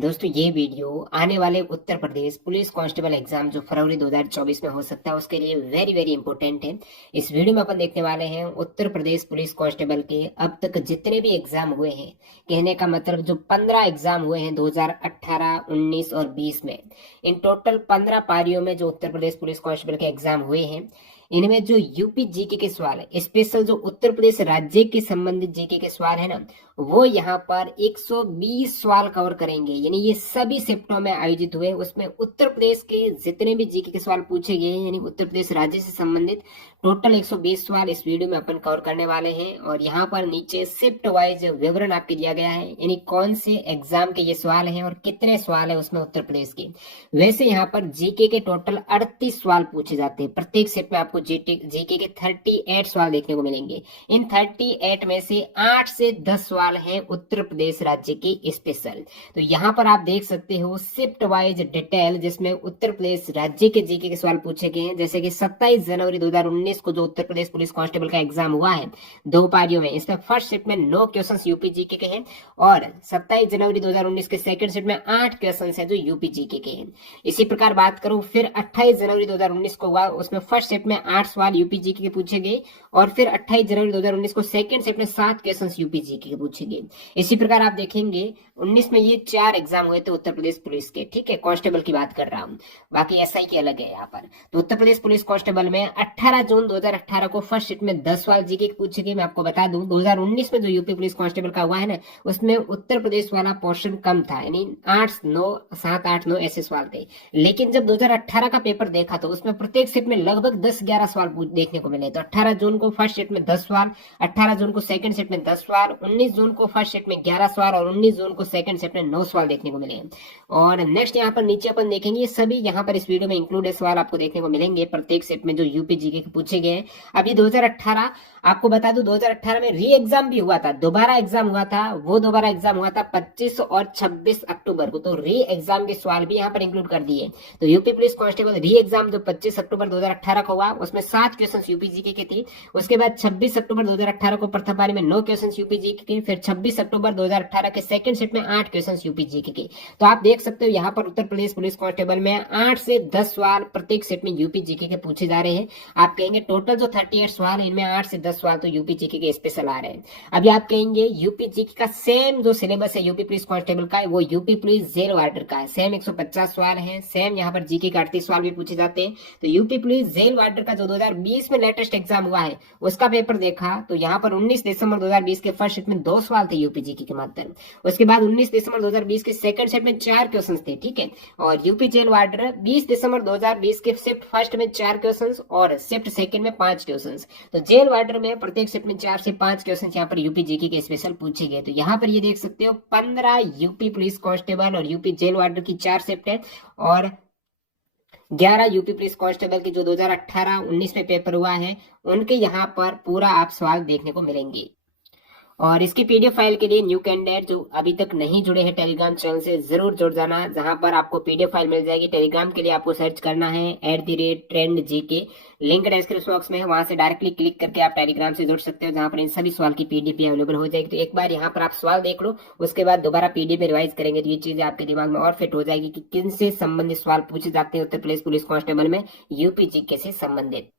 दोस्तों ये वीडियो आने वाले उत्तर प्रदेश पुलिस कांस्टेबल एग्जाम जो फरवरी 2024 में हो सकता है उसके लिए वेरी वेरी इंपॉर्टेंट है। इस वीडियो में अपन देखने वाले हैं उत्तर प्रदेश पुलिस कांस्टेबल के अब तक जितने भी एग्जाम हुए हैं। कहने का मतलब जो 15 एग्जाम हुए हैं 2018, 19 और 20 में, इन टोटल 15 पारियों में जो उत्तर प्रदेश पुलिस कांस्टेबल के एग्जाम हुए हैं, इनमें जो यूपी जीके के सवाल है, स्पेशल जो उत्तर प्रदेश राज्य के संबंधित जीके के सवाल है ना, वो यहाँ पर 120 सवाल कवर करेंगे। यानी ये सभी शिफ्टों में आयोजित हुए, उसमें उत्तर प्रदेश के जितने भी जीके के सवाल पूछे गए हैं, यानी उत्तर प्रदेश राज्य से संबंधित टोटल 120 सवाल इस वीडियो में अपन कवर करने वाले हैं। और यहाँ पर नीचे शिफ्ट वाइज विवरण आपके दिया गया है, यानी कौन से एग्जाम के ये सवाल हैं और कितने सवाल है उसमें उत्तर प्रदेश के। वैसे यहाँ पर जीके के टोटल 38 सवाल पूछे जाते हैं। प्रत्येक शिफ्ट में आपको जीके के 38 सवाल देखने को मिलेंगे। इन 38 में से 8 से 10 सवाल हैं उत्तर प्रदेश राज्य के स्पेशल। तो यहाँ पर आप देख सकते हो शिफ्ट वाइज डिटेल, जिसमें उत्तर प्रदेश राज्य के जीके के सवाल पूछे गए हैं। जैसे कि 27 जनवरी 2019 को जो उत्तर प्रदेश पुलिस कांस्टेबल का एग्जाम हुआ है 2 पारियों में, इसमें फर्स्ट शिफ्ट में 9 क्वेश्चन यूपी जीके के हैं और 27 जनवरी 2019 के सेकंड शिफ्ट में 8 क्वेश्चन है जो यूपी जीके के हैं। इसी प्रकार बात करूं फिर 28 जनवरी 2019 को हुआ, उसमें फर्स्ट शिफ्ट में 8 सवाल यूपी जीके के पूछे गए और फिर 28 जनवरी 2019 को सेकंड शिफ्ट में 7 क्वेश्चन यूपी जीके के पूछे गए। इसी प्रकार आप देखेंगे 19 में ये 4 एग्जाम हुए थे उत्तर प्रदेश पुलिस के, ठीक है, कांस्टेबल की बात कर रहा हूं, बाकी एसआई के अलग है यहाँ पर। तो उत्तर प्रदेश पुलिस कांस्टेबल में 18 जून 2018 को फर्स्ट शिफ्ट में 10 सवाल जीके के पूछे गए। मैं आपको बता दूं 2019 में जो यूपी पुलिस कांस्टेबल का हुआ है ना, उसमें उत्तर प्रदेश वाला पोर्शन कम था, यानी 7 8 9 ऐसे सवाल थे। लेकिन जब 2018 का पेपर देखा तो उसमें प्रत्येक शिफ्ट में लगभग 10-11 सवाल देखने को मिले। तो 18 जून को फर्स्ट शिफ्ट में 10 सवाल, 18 जून को सेकंड शिफ्ट में 10 सवाल, 19 जून को फर्स्ट शिफ्ट में 11 सवाल और 19 जून को सेकंड शिफ्ट में 9 सवाल देखने को मिले। और नेक्स्ट यहाँ पर नीचे अपन देखेंगे, सभी यहाँ पर इस वीडियो में इंक्लूडेड सवाल आपको देखने को मिलेंगे प्रत्येक शिफ्ट में जो यूपी जीके के पूछे गए हैं। अभी 2018 आपको बता दूं 2018 में री एग्जाम भी हुआ था, दोबारा एग्जाम हुआ था। वो दोबारा एग्जाम हुआ था 25 और 26 अक्टूबर को, तो री एग्जाम के सवाल भी यहाँ पर इंक्लूड कर दिए। तो यूपी पुलिस कांस्टेबल री एग्जाम जो 25 अक्टूबर 2018 को हुआ, उसमें 7 क्वेश्चन यूपी जीके के थे। उसके बाद 26 अक्टूबर 2018 को प्रथम पारी में 9 क्वेश्चन यूपी जीके के, फिर 26 अक्टूबर 2018 के सेकंड शिफ्ट में 8 क्वेश्चन यूपी जीके के। तो आप देख सकते हो यहाँ पर उत्तर प्रदेश पुलिस कांस्टेबल में 8 से 10 सवाल प्रत्येक शिफ्ट में यूपी जीके के पूछे जा रहे हैं। आप कहेंगे टोटल जो 38 सवाल है इनमें 8 से 10 सवाल तो यूपी जीके के स्पेशल आ रहे हैं। अभी आप कहेंगे यूपी जीके का सेम जो सिलेबस है यूपी पुलिस कांस्टेबल का, वो यूपी पुलिस जेल वार्डर का है। सेम 150 सवाल है, सेम यहाँ पर जीके के 38 सवाल भी पूछे जाते हैं। तो यूपी पुलिस जेल वार्डर का जो 2020 में लेटेस्ट एग्जाम हुआ है उसका पेपर देखा तो यहाँ पर 19 दिसंबर 2020 के फर्स्ट शिफ्ट में 2 सवाल थे यूपी जीके के मात्र। उसके बाद 19 दिसंबर 2020 के सेकंड शिफ्ट में 4 क्वेश्चन थे, ठीक है। और यूपी जेल वार्डर 20 दिसंबर 2020 के शिफ्ट फर्स्ट में 4 क्वेश्चन और शिफ्ट सेकंड में 5 क्वेश्चन। तो जेल वार्डर में प्रत्येक शिफ्ट में 4 से 5 क्वेश्चन यहाँ पर यूपी जीके के स्पेशल पूछे गए। तो यहाँ पर ये देख सकते हो 15 यूपी पुलिस कांस्टेबल और यूपी जेल वार्डर की 4 शिफ्ट है और 11 यूपी पुलिस कांस्टेबल की जो 2018-19 में पेपर हुआ है उनके यहाँ पर पूरा आप सवाल देखने को मिलेंगे। और इसकी पीडीएफ फाइल के लिए न्यू कैंडिडेट जो अभी तक नहीं जुड़े हैं टेलीग्राम चैनल से जरूर जुड़ जाना, जहां पर आपको पीडीएफ फाइल मिल जाएगी। टेलीग्राम के लिए आपको सर्च करना है @trendgk, लिंक डिस्क्रिप्शन बॉक्स में है, वहां से डायरेक्टली क्लिक करके आप टेलीग्राम से जुड़ सकते हो, जहां पर इन सभी सवाल की पीडीएफ अवेलेबल हो जाएगी। तो एक बार यहाँ पर आप सवाल देख लो, उसके बाद दोबारा पीडीएफ रिवाइज करेंगे तो ये चीजें आपके दिमाग में और फिट हो जाएगी कि किन से संबंधित सवाल पूछे जाते हैं उत्तर प्रदेश पुलिस कांस्टेबल में यूपी जीके से संबंधित।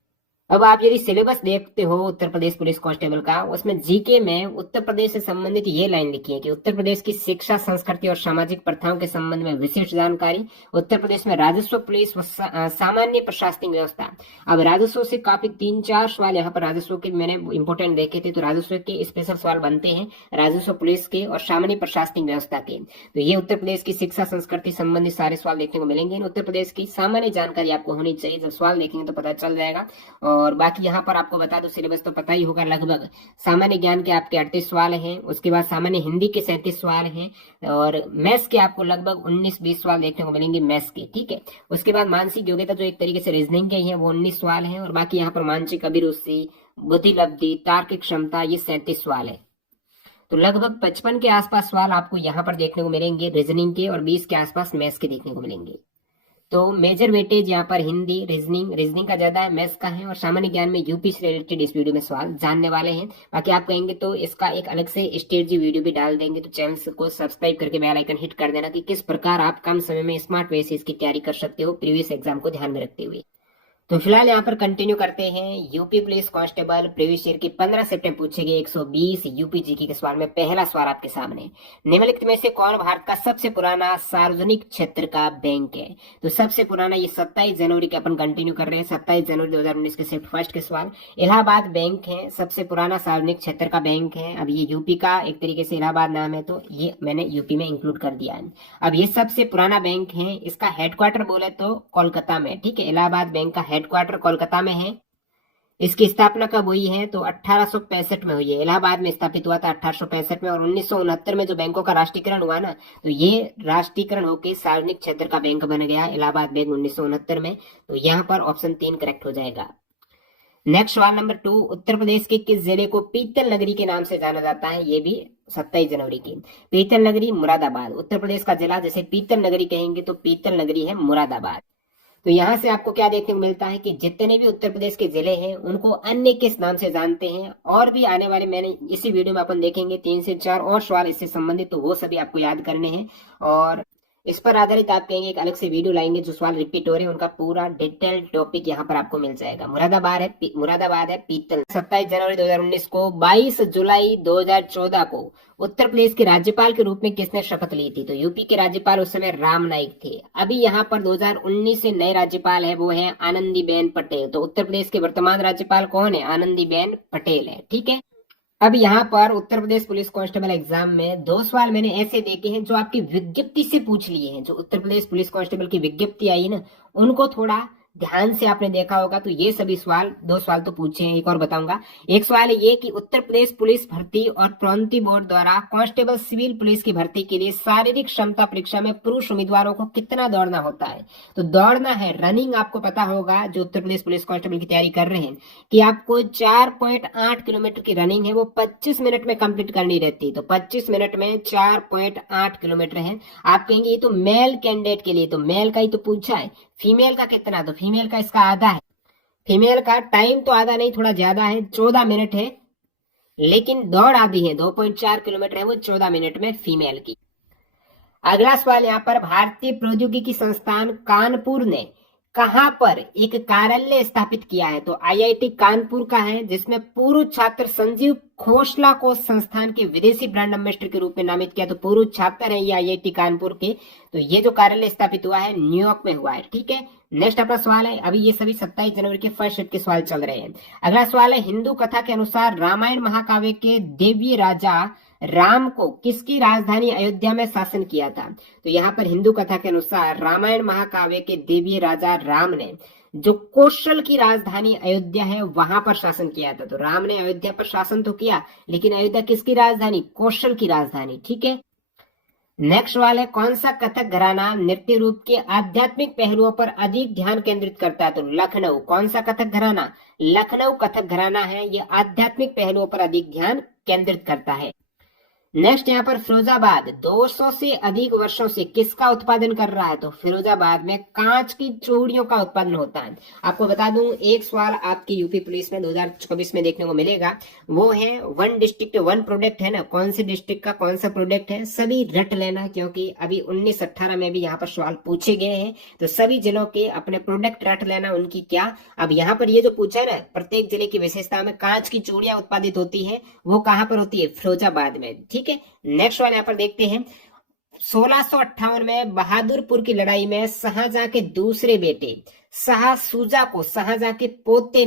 अब आप यदि सिलेबस देखते हो उत्तर प्रदेश पुलिस कांस्टेबल का, उसमें जीके में उत्तर प्रदेश से संबंधित ये लाइन लिखी है कि उत्तर प्रदेश की शिक्षा, संस्कृति और सामाजिक प्रथाओं के संबंध में विशिष्ट जानकारी। उत्तर प्रदेश में राजस्व, पुलिस व सामान्य प्रशासनिक व्यवस्था। अब राजस्व से काफी 3-4 सवाल यहाँ पर राजस्व के मैंने इंपोर्टेंट देखे थे, तो राजस्व के स्पेशल सवाल बनते हैं, राजस्व, पुलिस के और सामान्य प्रशासनिक व्यवस्था के। तो ये उत्तर प्रदेश की शिक्षा, संस्कृति संबंधित सारे सवाल देखने को मिलेंगे। उत्तर प्रदेश की सामान्य जानकारी आपको होनी चाहिए, जब सवाल देखेंगे तो पता चल जाएगा। और बाकी यहाँ पर आपको बता दो सिलेबस तो पता ही होगा लगभग। सामान्य ज्ञान के आपके 38 सवाल हैं, उसके बाद सामान्य हिंदी के 37 सवाल हैं और मैथ्स के आपको लगभग 19-20 सवाल देखने को मिलेंगे मैथ्स के, ठीक है। उसके बाद मानसिक योग्यता जो एक तरीके से रीजनिंग के हैं वो 19 सवाल हैं और बाकी यहाँ पर मानसिक अभिरुचि, बुद्धिलब्धि, तार्किक क्षमता, ये 37 सवाल है। तो लगभग 55 के आसपास सवाल आपको यहाँ पर देखने को मिलेंगे रीजनिंग के और 20 के आसपास मैथ्स के देखने को मिलेंगे। तो मेजर वेटेज यहाँ पर हिंदी, रीजनिंग का ज्यादा है, मैथ्स का है, और सामान्य ज्ञान में यूपी से रिलेटेड इस वीडियो में सवाल जानने वाले हैं। बाकी आप कहेंगे तो इसका एक अलग से स्ट्रेटजी वीडियो भी डाल देंगे, तो चैनल को सब्सक्राइब करके बेल आइकन हिट कर देना कि किस प्रकार आप कम समय में स्मार्ट वे से इसकी तैयारी कर सकते हो प्रीवियस एग्जाम को ध्यान में रखते हुए। तो फिलहाल यहाँ पर कंटिन्यू करते हैं। UP police constable previous year की 15 सितंबर पूछे गए 120 यूपी जीके के सवाल में पहला सवाल आपके सामने, निम्नलिखित में से कौन भारत का सबसे पुराना सार्वजनिक क्षेत्र का बैंक है? तो सबसे पुराना, ये 27 जनवरी के अपन कंटिन्यू कर रहे हैं, 27 जनवरी 2019 के शिफ्ट फर्स्ट के सवाल। इलाहाबाद बैंक है, सबसे पुराना सार्वजनिक क्षेत्र का बैंक है। अब ये यूपी का एक तरीके से इलाहाबाद नाम है, तो ये मैंने यूपी में इंक्लूड कर दिया है। अब ये सबसे पुराना बैंक है, इसका हेडक्वार्टर बोले तो कोलकाता में, ठीक है। इलाहाबाद बैंक का हेडक्वार्टर कोलकाता में है। इसकी स्थापना कब हुई है? तो 1865 में हुई है। इलाहाबाद में स्थापित हुआ था 1865 में, और 1969 में जो बैंकों का राष्ट्रीयकरण हुआ ना, तो ये राष्ट्रीयकरण होकर सार्वजनिक क्षेत्र का बैंक बन गया इलाहाबाद बैंक 1969 में। तो यहाँ पर ऑप्शन 3 करेक्ट हो जाएगा। नेक्स्ट सवाल नंबर 2, उत्तर प्रदेश के किस जिले को पीतल नगरी के नाम से जाना जाता है? ये भी 27 जनवरी की। पीतल नगरी मुरादाबाद, उत्तर प्रदेश का जिला जैसे पीतल नगरी कहेंगे तो पीतल नगरी है मुरादाबाद। तो यहाँ से आपको क्या देखने को मिलता है कि जितने भी उत्तर प्रदेश के जिले हैं उनको अन्य किस नाम से जानते हैं, और भी आने वाले मैंने इसी वीडियो में अपन देखेंगे 3 से 4 और सवाल इससे संबंधित, तो वो सभी आपको याद करने हैं। और इस पर आधारित आप कहेंगे एक अलग से वीडियो लाएंगे, जो सवाल रिपीट हो रहे हैं उनका पूरा डिटेल्ड टॉपिक यहाँ पर आपको मिल जाएगा। मुरादाबाद है पीतल। 27 जनवरी 2019 को 22 जुलाई 2014 को उत्तर प्रदेश के राज्यपाल के रूप में किसने शपथ ली थी? तो यूपी के राज्यपाल उस समय राम नाईक थे। अभी यहाँ पर 2019 से नए राज्यपाल है, वो है आनंदीबेन पटेल। तो उत्तर प्रदेश के वर्तमान राज्यपाल कौन है? आनंदीबेन पटेल है, ठीक है। अब यहाँ पर उत्तर प्रदेश पुलिस कांस्टेबल एग्जाम में 2 सवाल मैंने ऐसे देखे हैं जो आपकी विज्ञप्ति से पूछ लिए हैं। जो उत्तर प्रदेश पुलिस कांस्टेबल की विज्ञप्ति आई ना, उनको थोड़ा ध्यान से आपने देखा होगा, तो ये सभी सवाल 2 सवाल तो पूछे हैं। एक और बताऊंगा। एक सवाल है ये कि उत्तर प्रदेश पुलिस भर्ती और प्रोन्नति बोर्ड द्वारा कांस्टेबल सिविल पुलिस की भर्ती के लिए शारीरिक क्षमता परीक्षा में पुरुष उम्मीदवारों को कितना दौड़ना होता है? तो दौड़ना है, रनिंग आपको पता होगा जो उत्तर प्रदेश पुलिस कांस्टेबल की तैयारी कर रहे हैं, कि आपको 4.8 किलोमीटर की रनिंग है वो 25 मिनट में कंप्लीट करनी रहती है। तो 25 मिनट में 4.8 किलोमीटर है। आप कहेंगे ये तो मेल कैंडिडेट के लिए, तो मेल का ही तो पूछा है, फीमेल का कितना? तो फीमेल का इसका आधा है। फीमेल का टाइम तो आधा नहीं, थोड़ा ज्यादा है, 14 मिनट है, लेकिन दौड़ आधी है, 2.4 किलोमीटर है वो 14 मिनट में फीमेल की। अगला सवाल यहाँ पर, भारतीय प्रौद्योगिकी संस्थान कानपुर ने कहां पर एक कार्यालय स्थापित किया है? तो आईआईटी कानपुर का है, जिसमें पूर्व छात्र संजीव खोसला को संस्थान के विदेशी ब्रांड एम्बेसडर के रूप में नामित किया। तो पूर्व छात्र है ये आईआईटी कानपुर के। तो ये जो कार्यालय स्थापित हुआ है न्यूयॉर्क में हुआ है, ठीक है। नेक्स्ट अपना सवाल है, अभी ये सभी 27 जनवरी के फर्स्ट शिफ्ट के सवाल चल रहे हैं। अगला सवाल है, हिंदू कथा के अनुसार रामायण महाकाव्य के देवीय राजा राम को किसकी राजधानी अयोध्या में शासन किया था? तो यहाँ पर हिंदू कथा के अनुसार रामायण महाकाव्य के देवीय राजा राम ने जो कौशल की राजधानी अयोध्या है वहां पर शासन किया था। तो राम ने अयोध्या पर शासन तो किया, लेकिन अयोध्या किसकी राजधानी? कौशल की राजधानी, ठीक है। नेक्स्ट सवाल है, कौन सा कथक घराना नृत्य रूप के आध्यात्मिक पहलुओं पर अधिक ध्यान केंद्रित करता है? तो लखनऊ। कौन सा कथक घराना? लखनऊ कथक घराना है, ये आध्यात्मिक पहलुओं पर अधिक ध्यान केंद्रित करता है। नेक्स्ट यहाँ पर फिरोजाबाद 200 से अधिक वर्षों से किसका उत्पादन कर रहा है? तो फिरोजाबाद में कांच की चूड़ियों का उत्पादन होता है। आपको बता दूं, एक सवाल आपकी यूपी पुलिस में 2024 में देखने को मिलेगा, वो है 1 डिस्ट्रिक्ट 1 प्रोडक्ट है ना, कौन से डिस्ट्रिक्ट का कौन सा प्रोडक्ट है, सभी रट लेना, क्योंकि अभी 19-18 में भी यहाँ पर सवाल पूछे गए हैं। तो सभी जिलों के अपने प्रोडक्ट रट लेना, उनकी क्या। अब यहाँ पर ये जो पूछा है ना, प्रत्येक जिले की विशेषता में कांच की चूड़ियां उत्पादित होती है, वो कहाँ पर होती है? फिरोजाबाद में, ठीक है। नेक्स्ट सवाल यहाँ पर देखते हैं, 1658 में बहादुरपुर की लड़ाई में शाहजहां के दूसरे बेटे शाह शुजा को शाहजहां के पोते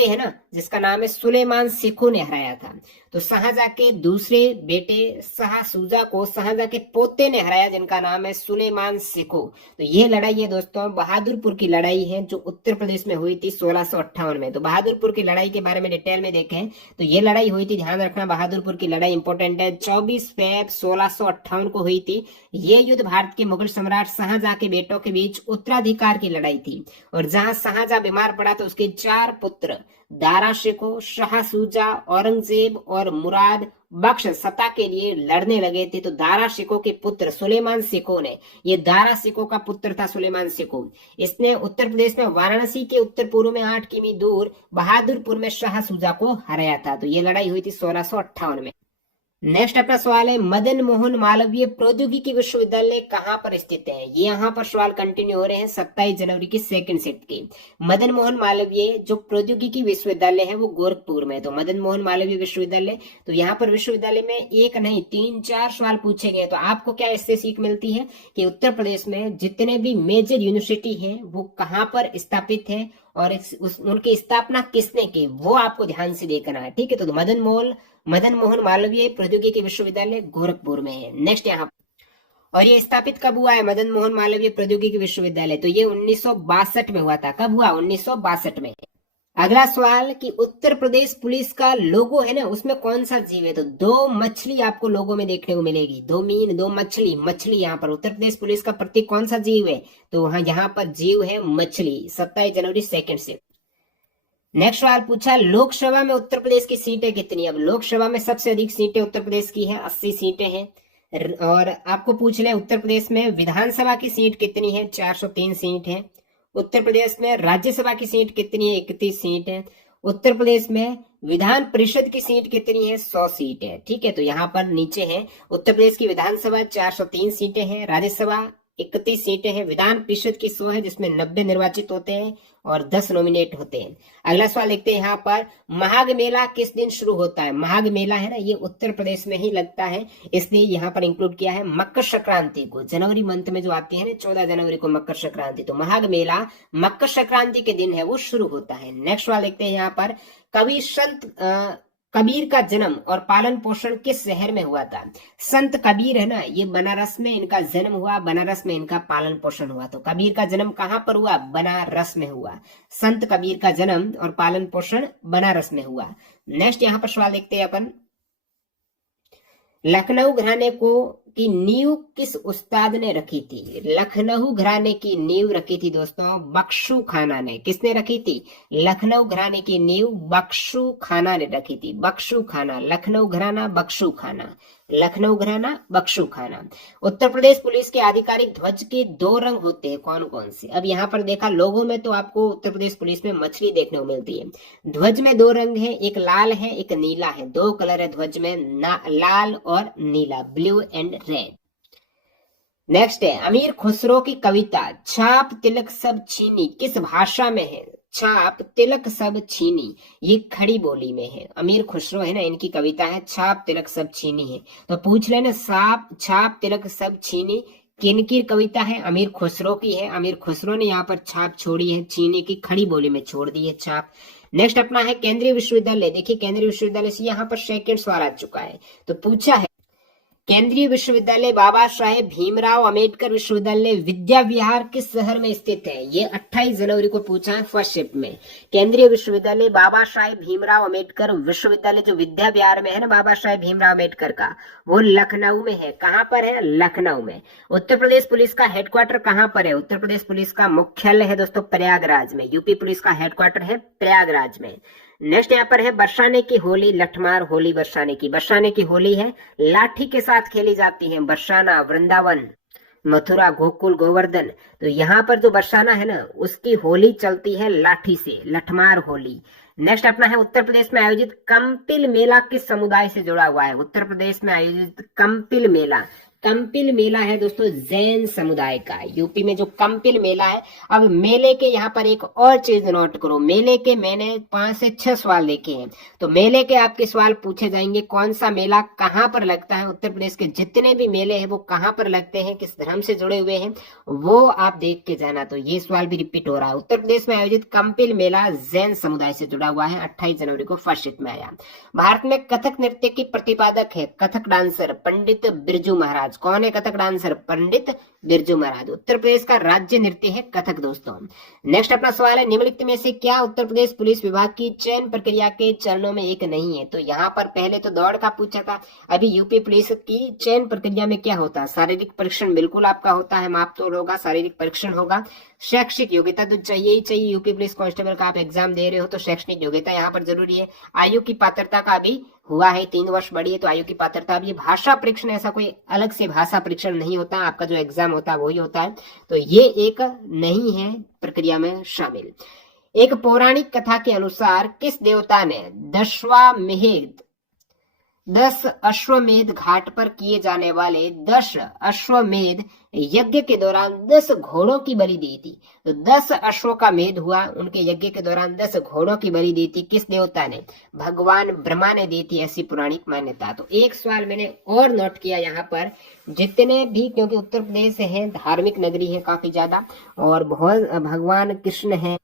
है ना, जिसका नाम है सुलेमान सिखो ने हराया था। तो शाहजहां के दूसरे बेटे शाह शुजा को शाहजहां के पोते ने हराया, जिनका नाम है सुलेमान सिखो। तो ये लड़ाई है दोस्तों, बहादुरपुर की लड़ाई है, जो उत्तर प्रदेश में हुई थी 1658 में। तो बहादुरपुर की लड़ाई के बारे में डिटेल में देखें तो ये लड़ाई हुई थी, ध्यान रखना बहादुरपुर की लड़ाई इंपॉर्टेंट है, 24 फरवरी 1658 को हुई थी। ये युद्ध भारत के मुगल सम्राट शाहजहां के बेटों के बीच उत्तराधिकार की लड़ाई थी, और जहां शाहजहां बीमार पड़ा तो उसके 4 पुत्र दारा शिकोह, शाह शुजा, औरंगजेब और मुराद बख्श सत्ता के लिए लड़ने लगे थे, तो दारा शिकोह के पुत्र सुलेमान शिकोह ने, ये दारा शिकोह का पुत्र था सुलेमान शिकोह, इसने उत्तर प्रदेश में वाराणसी के उत्तर पूर्व में 8 किमी दूर बहादुरपुर में शाह शुजा को हराया था। तो ये लड़ाई हुई थी 1658 में। नेक्स्ट अपना सवाल है, मदन मोहन मालवीय प्रौद्योगिकी विश्वविद्यालय कहां पर स्थित है? ये यहाँ पर सवाल कंटिन्यू हो रहे हैं 27 जनवरी की सेकंड शिफ्ट की। मदन मोहन मालवीय जो प्रौद्योगिकी विश्वविद्यालय है वो गोरखपुर में। तो मदन मोहन मालवीय विश्वविद्यालय, तो यहाँ पर विश्वविद्यालय में एक नहीं 3-4 सवाल पूछे गए। तो आपको क्या इससे सीख मिलती है कि उत्तर प्रदेश में जितने भी मेजर यूनिवर्सिटी है वो कहाँ पर स्थापित है और उनकी स्थापना किसने की, वो आपको ध्यान से देखना है। ठीक है, तो मदन मोहन मालवीय प्रौद्योगिकी विश्वविद्यालय गोरखपुर में है। नेक्स्ट यहाँ, और ये स्थापित कब हुआ है मदन मोहन मालवीय प्रौद्योगिकी विश्वविद्यालय? तो ये 1962 में हुआ था। कब हुआ? 1962 में। अगला सवाल कि उत्तर प्रदेश पुलिस का लोगो है ना, उसमें कौन सा जीव है? तो 2 मछली आपको लोगो में देखने को मिलेगी, 2 मीन 2 मछली। यहाँ पर उत्तर प्रदेश पुलिस का प्रतीक कौन सा जीव है? तो वहां यहाँ पर जीव है मछली। 27 जनवरी सेकंड से। नेक्स्ट सवाल पूछा, लोकसभा में उत्तर प्रदेश की सीटें कितनी? अब लोकसभा में सबसे अधिक सीटें उत्तर प्रदेश की है, 80 सीटें हैं। और आपको पूछ ले उत्तर प्रदेश में विधानसभा की सीट कितनी है? 403 सीट है। उत्तर प्रदेश में राज्यसभा की सीट कितनी है? 31 सीट है। उत्तर प्रदेश में विधान परिषद की सीट कितनी है? 100 सीट है। ठीक है, तो यहाँ पर नीचे है उत्तर प्रदेश की विधानसभा 403 सीटें हैं, राज्यसभा 31 सीटें हैं, विधान परिषद की 100 है जिसमें 90 निर्वाचित होते हैं और 10 नॉमिनेट होते हैं। अगला सवाल देखते हैं यहाँ पर, माघ मेला किस दिन शुरू होता है? माघ मेला है ना, ये उत्तर प्रदेश में ही लगता है, इसलिए यहाँ पर इंक्लूड किया है मकर संक्रांति को। जनवरी मंथ में जो आती है ना 14 जनवरी को मकर संक्रांति, तो माघ मेला मकर संक्रांति के दिन है वो शुरू होता है। नेक्स्ट सवाल देखते हैं यहाँ पर, कवि संत कबीर का जन्म और पालन पोषण किस शहर में हुआ था? संत कबीर है ना, ये बनारस में इनका जन्म हुआ, बनारस में इनका पालन पोषण हुआ। तो कबीर का जन्म कहां पर हुआ? बनारस में हुआ। संत कबीर का जन्म और पालन पोषण बनारस में हुआ। नेक्स्ट यहाँ पर सवाल देखते हैं अपन, लखनऊ घराने की नींव किस उस्ताद ने रखी थी? लखनऊ घराने की नींव रखी थी दोस्तों बख्शू खाना ने। किसने रखी थी? लखनऊ घराने की नींव बख्शू खाना ने रखी थी। बख्शू खाना, लखनऊ घराना बख्शू खाना, लखनऊ घराना बख्शू खाना। उत्तर प्रदेश पुलिस के आधिकारिक ध्वज के 2 रंग होते हैं, कौन कौन से? अब यहाँ पर देखा लोगों में तो आपको उत्तर प्रदेश पुलिस में मछली देखने को मिलती है। ध्वज में 2 रंग है, एक लाल है एक नीला है, 2 कलर है ध्वज में, लाल और नीला, ब्लू एंड रेड। नेक्स्ट है, अमीर खुसरो की कविता छाप तिलक सब छीनी किस भाषा में है? छाप तिलक सब छीनी, ये खड़ी बोली में है। अमीर खुसरो है ना, इनकी कविता है छाप तिलक सब छीनी है। तो पूछ लेना, छाप तिलक सब छीनी किनकी कविता है? अमीर खुसरो की है। अमीर खुसरो ने यहाँ पर छाप छोड़ी है, छीनी की खड़ी बोली में छोड़ दी है छाप। नेक्स्ट अपना है केंद्रीय विश्वविद्यालय। देखिए केंद्रीय विश्वविद्यालय से यहाँ पर सेकंड सवाल आ चुका है। तो पूछा है, केंद्रीय विश्वविद्यालय बाबा साहेब भीमराव अंबेडकर विश्वविद्यालय विद्या विहार किस शहर में स्थित है? ये 28 जनवरी को पूछा है फर्स्ट शिफ्ट में। केंद्रीय विश्वविद्यालय बाबा साहेब भीमराव अंबेडकर विश्वविद्यालय जो विद्या विहार में है ना बाबा साहेब भीमराव अंबेडकर का, वो लखनऊ में है। कहाँ पर है? लखनऊ में। उत्तर प्रदेश पुलिस का हेडक्वार्टर कहाँ पर है? उत्तर प्रदेश पुलिस का मुख्यालय है दोस्तों प्रयागराज में। यूपी पुलिस का हेडक्वार्टर है प्रयागराज में। नेक्स्ट यहाँ पर है बरसाने की होली, लठमार होली बरसाने की। बरसाने की होली है लाठी के साथ खेली जाती है। बरसाना, वृंदावन, मथुरा, गोकुल, गोवर्धन। तो यहाँ पर जो बरसाना है ना उसकी होली चलती है लाठी से, लठमार होली। नेक्स्ट अपना है उत्तर प्रदेश में आयोजित कंपिल मेला किस समुदाय से जुड़ा हुआ है? उत्तर प्रदेश में आयोजित कंपिल मेला, कंपिल मेला है दोस्तों जैन समुदाय का। यूपी में जो कंपिल मेला है। अब मेले के यहाँ पर एक और चीज नोट करो, मेले के मैंने 5 से 6 सवाल देखे हैं। तो मेले के आपके सवाल पूछे जाएंगे, कौन सा मेला कहाँ पर लगता है? उत्तर प्रदेश के जितने भी मेले हैं वो कहाँ पर लगते हैं, किस धर्म से जुड़े हुए हैं, वो आप देख के जाना। तो ये सवाल भी रिपीट हो रहा है। उत्तर प्रदेश में आयोजित कंपिल मेला जैन समुदाय से जुड़ा हुआ है, 28 जनवरी को फर्स्ट शिफ्ट में आया। भारत में कथक नृत्य की प्रतिपादक है, कथक डांसर पंडित बिरजू महाराज महाराज। कौन है कथक डांसर? पंडित बिरजू महाराज। उत्तर प्रदेश का राज्य नृत्य है कथक दोस्तों। नेक्स्ट अपना सवाल है, निम्नलिखित में से क्या उत्तर प्रदेश पुलिस विभाग की चयन प्रक्रिया के चरणों में एक नहीं है? तो यहाँ पर पहले तो दौड़ का पूछा था, अभी यूपी पुलिस की चयन प्रक्रिया में क्या होता है? शारीरिक परीक्षण बिल्कुल आपका होता है, माप तोल होगा, शारीरिक परीक्षण होगा, शैक्षिक योग्यता तो चाहिए ही चाहिए। यूपी पुलिस कांस्टेबल का आप एग्जाम दे रहे हो तो शैक्षणिक योग्यता यहाँ पर जरूरी है। आयु की पात्रता का भी हुआ है, 3 वर्ष बढ़ी है तो आयु की पात्रता भी। भाषा परीक्षण ऐसा कोई अलग से भाषा परीक्षण नहीं होता, आपका जो एग्जाम होता है वही होता है, तो ये एक नहीं है प्रक्रिया में शामिल। एक पौराणिक कथा के अनुसार किस देवता ने 10 अश्वमेध घाट पर किए जाने वाले 10 अश्वमेध यज्ञ के दौरान 10 घोड़ों की बलि दी थी? तो 10 अश्वों का मेध हुआ, उनके यज्ञ के दौरान 10 घोड़ों की बलि दी थी। किस देवता ने? भगवान ब्रह्मा ने दी थी, ऐसी पौराणिक मान्यता। तो एक सवाल मैंने और नोट किया यहाँ पर, जितने भी, क्योंकि उत्तर प्रदेश है धार्मिक नगरी है काफी ज्यादा, और बहुत भगवान कृष्ण है,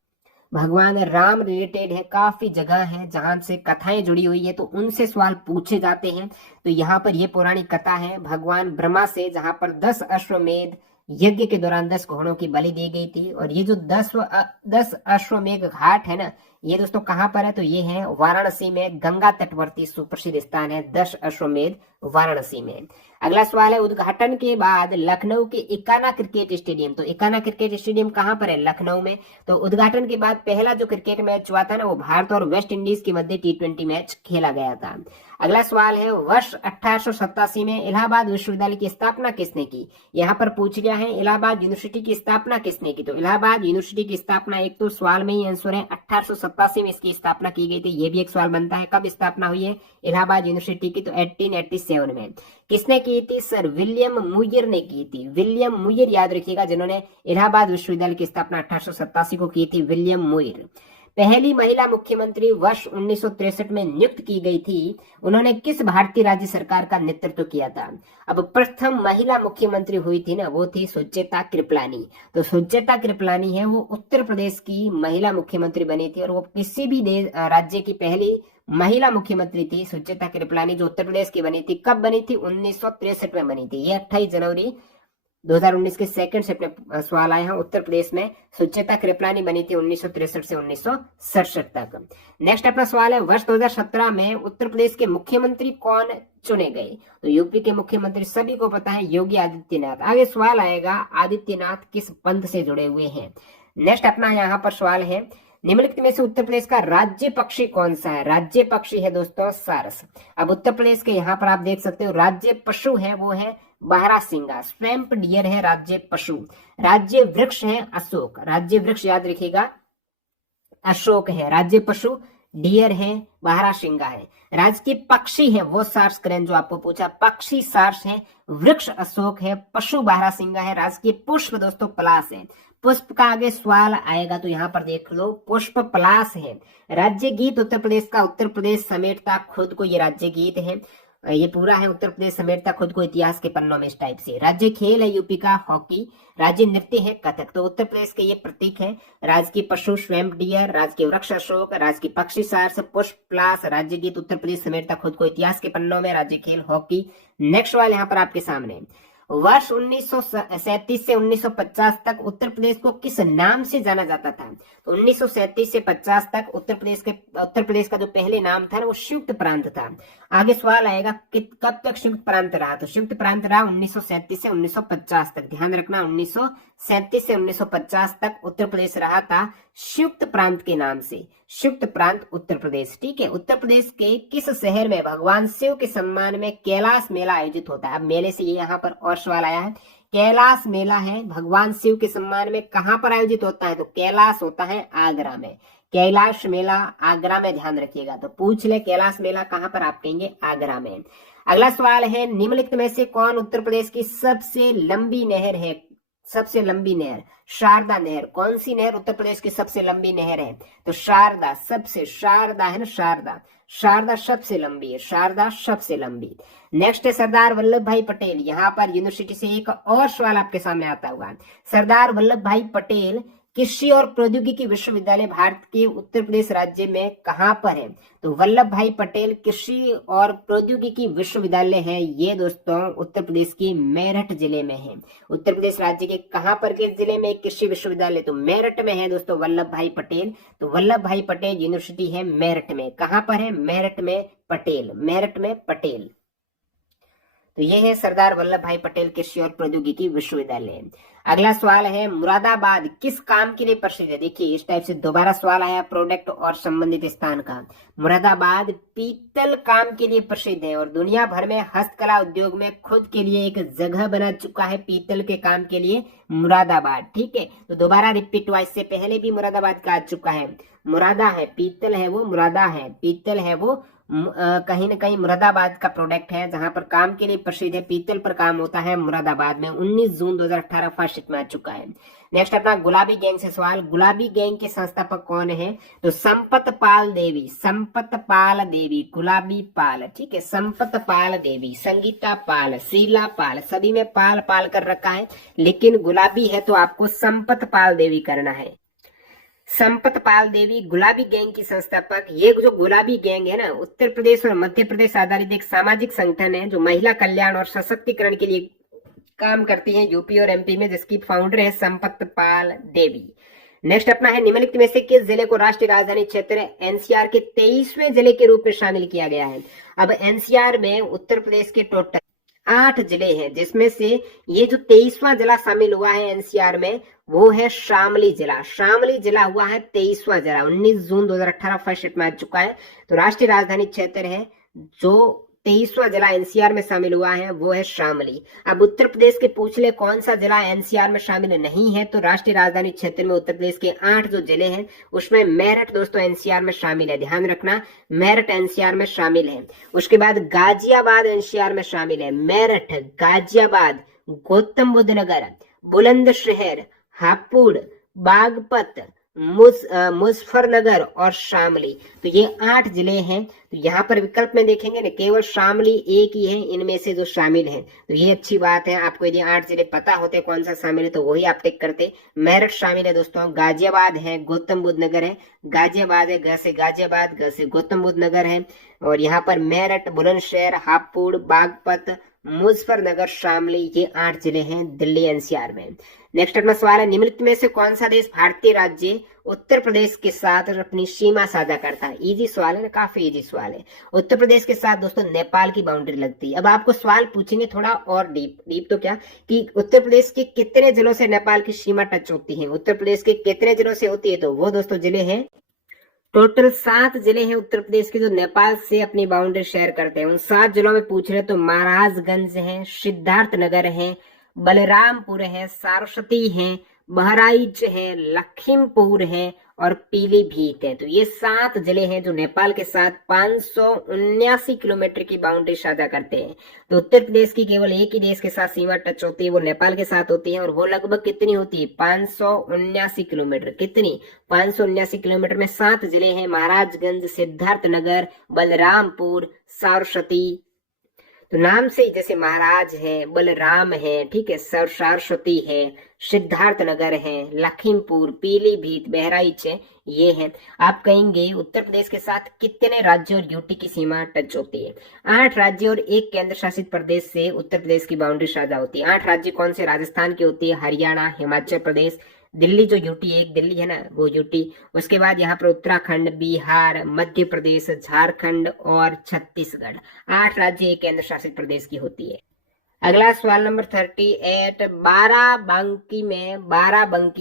भगवान राम रिलेटेड है, काफी जगह है जहां से कथाएं जुड़ी हुई है, तो उनसे सवाल पूछे जाते हैं। तो यहाँ पर ये पौराणिक कथा है भगवान ब्रह्मा से, जहां पर 10 अश्वमेध यज्ञ के दौरान 10 घोड़ों की बलि दी गई थी। और ये जो 10 अश्वमेध घाट है ना, ये दोस्तों कहाँ पर है? तो ये है वाराणसी में, गंगा तटवर्ती सुप्रसिद्ध स्थान है 10 अश्वमेध वाराणसी में। अगला सवाल है, उद्घाटन के बाद लखनऊ के इकाना क्रिकेट स्टेडियम, तो इकाना क्रिकेट स्टेडियम कहाँ पर है? लखनऊ में। तो उद्घाटन के बाद पहला जो क्रिकेट मैच हुआ था ना, वो भारत और वेस्ट इंडीज के मध्य T20 मैच खेला गया था। अगला सवाल है, वर्ष 1887 में इलाहाबाद विश्वविद्यालय की स्थापना किसने की? यहाँ पर पूछ गया है इलाहाबाद यूनिवर्सिटी की स्थापना किसने की? तो इलाहाबाद यूनिवर्सिटी की स्थापना, एक तो सवाल में ही आंसर है, 1887 में इसकी स्थापना की गई थी। ये भी एक सवाल बनता है, कब स्थापना हुई है इलाहाबाद यूनिवर्सिटी की? तो 1887 में। किसने की थी? सर विलियम मुयर ने की थी। विलियम मुयर याद रखिएगा, जिन्होंने इलाहाबाद विश्वविद्यालय की स्थापना 1887 को की थी, विलियम मुयर। पहली महिला मुख्यमंत्री वर्ष 1963 में नियुक्त की गई थी, उन्होंने किस भारतीय राज्य सरकार का नेतृत्व किया था? अब प्रथम महिला मुख्यमंत्री हुई थी ना, वो थी सुचेता कृपलानी। तो सुचेता कृपलानी है वो उत्तर प्रदेश की महिला मुख्यमंत्री बनी थी, और वो किसी भी राज्य की पहली महिला मुख्यमंत्री थी सुचेता कृपलानी, जो उत्तर प्रदेश की बनी थी। कब बनी थी? 1963 में बनी थी। ये 28 जनवरी 2019 के सेकंड से अपने सवाल आए हैं। उत्तर प्रदेश में सुचेता कृपलानी बनी थी 1963 से 1967 तक। नेक्स्ट अपना सवाल है, वर्ष 2017 में उत्तर प्रदेश के मुख्यमंत्री कौन चुने गए? तो यूपी के मुख्यमंत्री सभी को पता है, योगी आदित्यनाथ। आगे सवाल आएगा, आदित्यनाथ किस पंथ से जुड़े हुए हैं? नेक्स्ट अपना यहाँ पर सवाल है, निम्नलिखित में से उत्तर प्रदेश का राज्य पक्षी कौन सा है? राज्य पक्षी है दोस्तों सारस। अब उत्तर प्रदेश के यहाँ पर आप देख सकते हो राज्य पशु है वो है बारहसिंगा, स्वैम्प डियर है राज्य पशु। राज्य वृक्ष है अशोक, राज्य वृक्ष याद रखिएगा अशोक है। राज्य पशु डियर है, बारहसिंगा है। राजकीय पक्षी है वो सार्स करें, जो आपको पूछा, पक्षी सार्स है, वृक्ष अशोक है, पशु बारहसिंगा है। राजकीय पुष्प दोस्तों पलाश है। पुष्प का आगे सवाल आएगा तो यहाँ पर देख लो, पुष्प पलाश है। राज्य गीत उत्तर प्रदेश का, उत्तर प्रदेश समेटता खुद को, ये राज्य गीत है। ये पूरा है उत्तर प्रदेश समेटता खुद को इतिहास के पन्नों में, इस टाइप से। राज्य खेल है यूपी का हॉकी, राज्य नृत्य है कथक। तो उत्तर प्रदेश के ये प्रतीक है, राजकीय पशु स्वैम्प डियर, राजकीय वृक्ष अशोक, राजकीय पक्षी सारस, पुष्प पलाश, राज्य गीत उत्तर प्रदेश समेटता खुद को इतिहास के पन्नों में, राज्य खेल हॉकी। नेक्स्ट सवाल यहाँ पर आपके सामने, वर्ष 1937 से 1950 तक उत्तर प्रदेश को किस नाम से जाना जाता था? तो 1937 से 50 तक उत्तर प्रदेश का जो पहले नाम था वो संयुक्त प्रांत था। आगे सवाल आएगा कब तक संयुक्त प्रांत रहा? तो संयुक्त प्रांत रहा 1937 से 1950 तक। ध्यान रखना 1937 से 1950 तक उत्तर प्रदेश रहा था संयुक्त प्रांत के नाम से, संयुक्त प्रांत उत्तर प्रदेश। ठीक है। उत्तर प्रदेश के किस शहर में भगवान शिव के सम्मान में कैलाश मेला आयोजित होता है? अब मेले से ये यहाँ पर और सवाल आया है, कैलाश मेला है भगवान शिव के सम्मान में कहाँ पर आयोजित होता है? तो कैलाश होता है आगरा में, कैलाश मेला आगरा में, ध्यान रखिएगा। तो पूछ ले कैलाश मेला कहाँ पर, आप कहेंगे आगरा में। अगला सवाल है, निम्नलिखित में से कौन उत्तर प्रदेश की सबसे लंबी नहर है? सबसे लंबी नहर शारदा नहर। कौन सी नहर उत्तर प्रदेश की सबसे लंबी नहर है? तो शारदा, सबसे, शारदा है ना, शारदा, शारदा सबसे लंबी है, शारदा सबसे लंबी। नेक्स्ट है सरदार वल्लभ भाई पटेल। यहाँ पर यूनिवर्सिटी से एक और सवाल आपके सामने आता हुआ, सरदार वल्लभ भाई पटेल कृषि और प्रौद्योगिकी विश्वविद्यालय भारत के उत्तर प्रदेश राज्य में कहाँ पर है? तो वल्लभ भाई पटेल कृषि और प्रौद्योगिकी विश्वविद्यालय है ये दोस्तों उत्तर प्रदेश के मेरठ जिले में है। उत्तर प्रदेश राज्य के कहाँ पर किस जिले में कृषि विश्वविद्यालय? तो मेरठ में है दोस्तों वल्लभ भाई पटेल। तो वल्लभ भाई पटेल यूनिवर्सिटी है मेरठ में। कहाँ पर है? मेरठ में पटेल, मेरठ में पटेल। तो ये है सरदार वल्लभ भाई पटेल कृषि और प्रौद्योगिकी विश्वविद्यालय। अगला सवाल है मुरादाबाद किस काम के लिए प्रसिद्ध है? देखिए इस टाइप से दोबारा सवाल आया प्रोडक्ट और संबंधित स्थान का। मुरादाबाद पीतल काम के लिए प्रसिद्ध है और दुनिया भर में हस्तकला उद्योग में खुद के लिए एक जगह बना चुका है पीतल के काम के लिए मुरादाबाद। ठीक है, तो दोबारा रिपीट हुआ, इससे पहले भी मुरादाबाद का आ चुका है। मुरादा है, पीतल है वो, मुरादा है, पीतल है वो, कहीं ना कहीं मुरादाबाद का प्रोडक्ट है जहां पर काम के लिए प्रसिद्ध है, पीतल पर काम होता है मुरादाबाद में। 19 जून 2018 फर्स्ट में आ चुका है। नेक्स्ट अपना गुलाबी गैंग से सवाल। गुलाबी गैंग के संस्थापक कौन है? तो संपत पाल देवी, संपत पाल देवी, गुलाबी पाल। ठीक है, संपत पाल देवी, संगीता पाल, शीला पाल, सभी में पाल पाल कर रखा है, लेकिन गुलाबी है तो आपको संपत पाल देवी करना है। संपत पाल देवी गुलाबी गैंग की संस्थापक। ये जो गुलाबी गैंग है ना, उत्तर प्रदेश और मध्य प्रदेश आधारित एक सामाजिक संगठन है जो महिला कल्याण और सशक्तिकरण के लिए काम करती है यूपी और एमपी में, जिसकी फाउंडर है संपत पाल देवी। नेक्स्ट अपना है निम्नलिखित में से किस जिले को राष्ट्रीय राजधानी क्षेत्र एनसीआर के 23वें जिले के रूप में शामिल किया गया है? अब एनसीआर में उत्तर प्रदेश के टोटल 8 जिले हैं, जिसमें से ये जो 23वां जिला शामिल हुआ है एनसीआर में वो है शामली जिला। शामली जिला हुआ है 23वां जिला। 19 जून 2018 फर्स्ट में आ चुका है। तो राष्ट्रीय राजधानी क्षेत्र है जो 23वां जिला एनसीआर में शामिल हुआ है वो है शामली। अब उत्तर प्रदेश के पूछ ले कौन सा जिला एनसीआर में शामिल नहीं है, तो राष्ट्रीय राजधानी क्षेत्र में उत्तर प्रदेश के 8 जो जिले हैं उसमें मेरठ दोस्तों एनसीआर में शामिल है, ध्यान रखना, मेरठ एनसीआर में शामिल है। उसके बाद गाजियाबाद एनसीआर में शामिल है। मेरठ, गाजियाबाद, गौतम बुद्ध नगर, बुलंदशहर, हापुड़, बागपत, मुजफ्फरनगर और शामली। तो ये 8 जिले हैं। तो यहाँ पर विकल्प में देखेंगे ना, केवल शामली एक ही है इनमें से जो शामिल है। तो ये अच्छी बात है, आपको यदि 8 जिले पता होते कौन सा शामिल है तो वही आप टिक करते। मेरठ शामिल है दोस्तों, गाजियाबाद है, गौतम बुद्ध नगर है, गाजियाबाद है, ग से गाजियाबाद, ग से गौतम बुद्ध नगर है, और यहाँ पर मेरठ, बुलंदशहर, हापुड़, बागपत, मुजफ्फरनगर, शामली, ये 8 जिले हैं दिल्ली एनसीआर में। नेक्स्ट अपना सवाल है निम्नलिखित में से कौन सा देश भारतीय राज्य उत्तर प्रदेश के साथ अपनी सीमा साझा करता है? इजी सवाल है ना, काफी इजी सवाल है। उत्तर प्रदेश के साथ दोस्तों नेपाल की बाउंड्री लगती है। अब आपको सवाल पूछेंगे थोड़ा और डीप तो क्या कि उत्तर प्रदेश के कितने जिलों से नेपाल की सीमा टच होती है? उत्तर प्रदेश के कितने जिलों से होती है? तो वो दोस्तों जिले हैं, टोटल 7 जिले हैं उत्तर प्रदेश के जो नेपाल से अपनी बाउंड्री शेयर करते हैं। उन 7 जिलों में पूछ रहे तो महाराजगंज है, सिद्धार्थनगर है, बलरामपुर है, सरस्वती है, बहराइच है, लखीमपुर है और पीलीभीत है। तो ये 7 जिले हैं जो नेपाल के साथ 579 किलोमीटर की बाउंड्री साझा करते हैं। तो उत्तर प्रदेश की केवल एक ही देश के साथ सीमा टच होती है, वो नेपाल के साथ होती है, और वो लगभग कितनी होती है? 579 किलोमीटर। कितनी? 579 किलोमीटर में 7 जिले हैं, महाराजगंज, सिद्धार्थनगर, बलरामपुर, सरस्वती। तो नाम से जैसे महाराज है, बलराम है, ठीक है, सरस्वती है, सिद्धार्थनगर है, लखीमपुर, पीलीभीत, बहराइच है, ये है। आप कहेंगे उत्तर प्रदेश के साथ कितने राज्य और यूटी की सीमा टच होती है? 8 राज्य और 1 केंद्र शासित प्रदेश से उत्तर प्रदेश की बाउंड्री साझा होती है। 8 राज्य कौन से? राजस्थान की होती है, हरियाणा, हिमाचल प्रदेश, दिल्ली जो यूटी, एक दिल्ली है ना वो यूटी, उसके बाद यहाँ पर उत्तराखंड, बिहार, मध्य प्रदेश, झारखंड और छत्तीसगढ़। 8 राज्य एक केंद्र शासित प्रदेश की होती है। अगला सवाल नंबर 38। बाराबंकी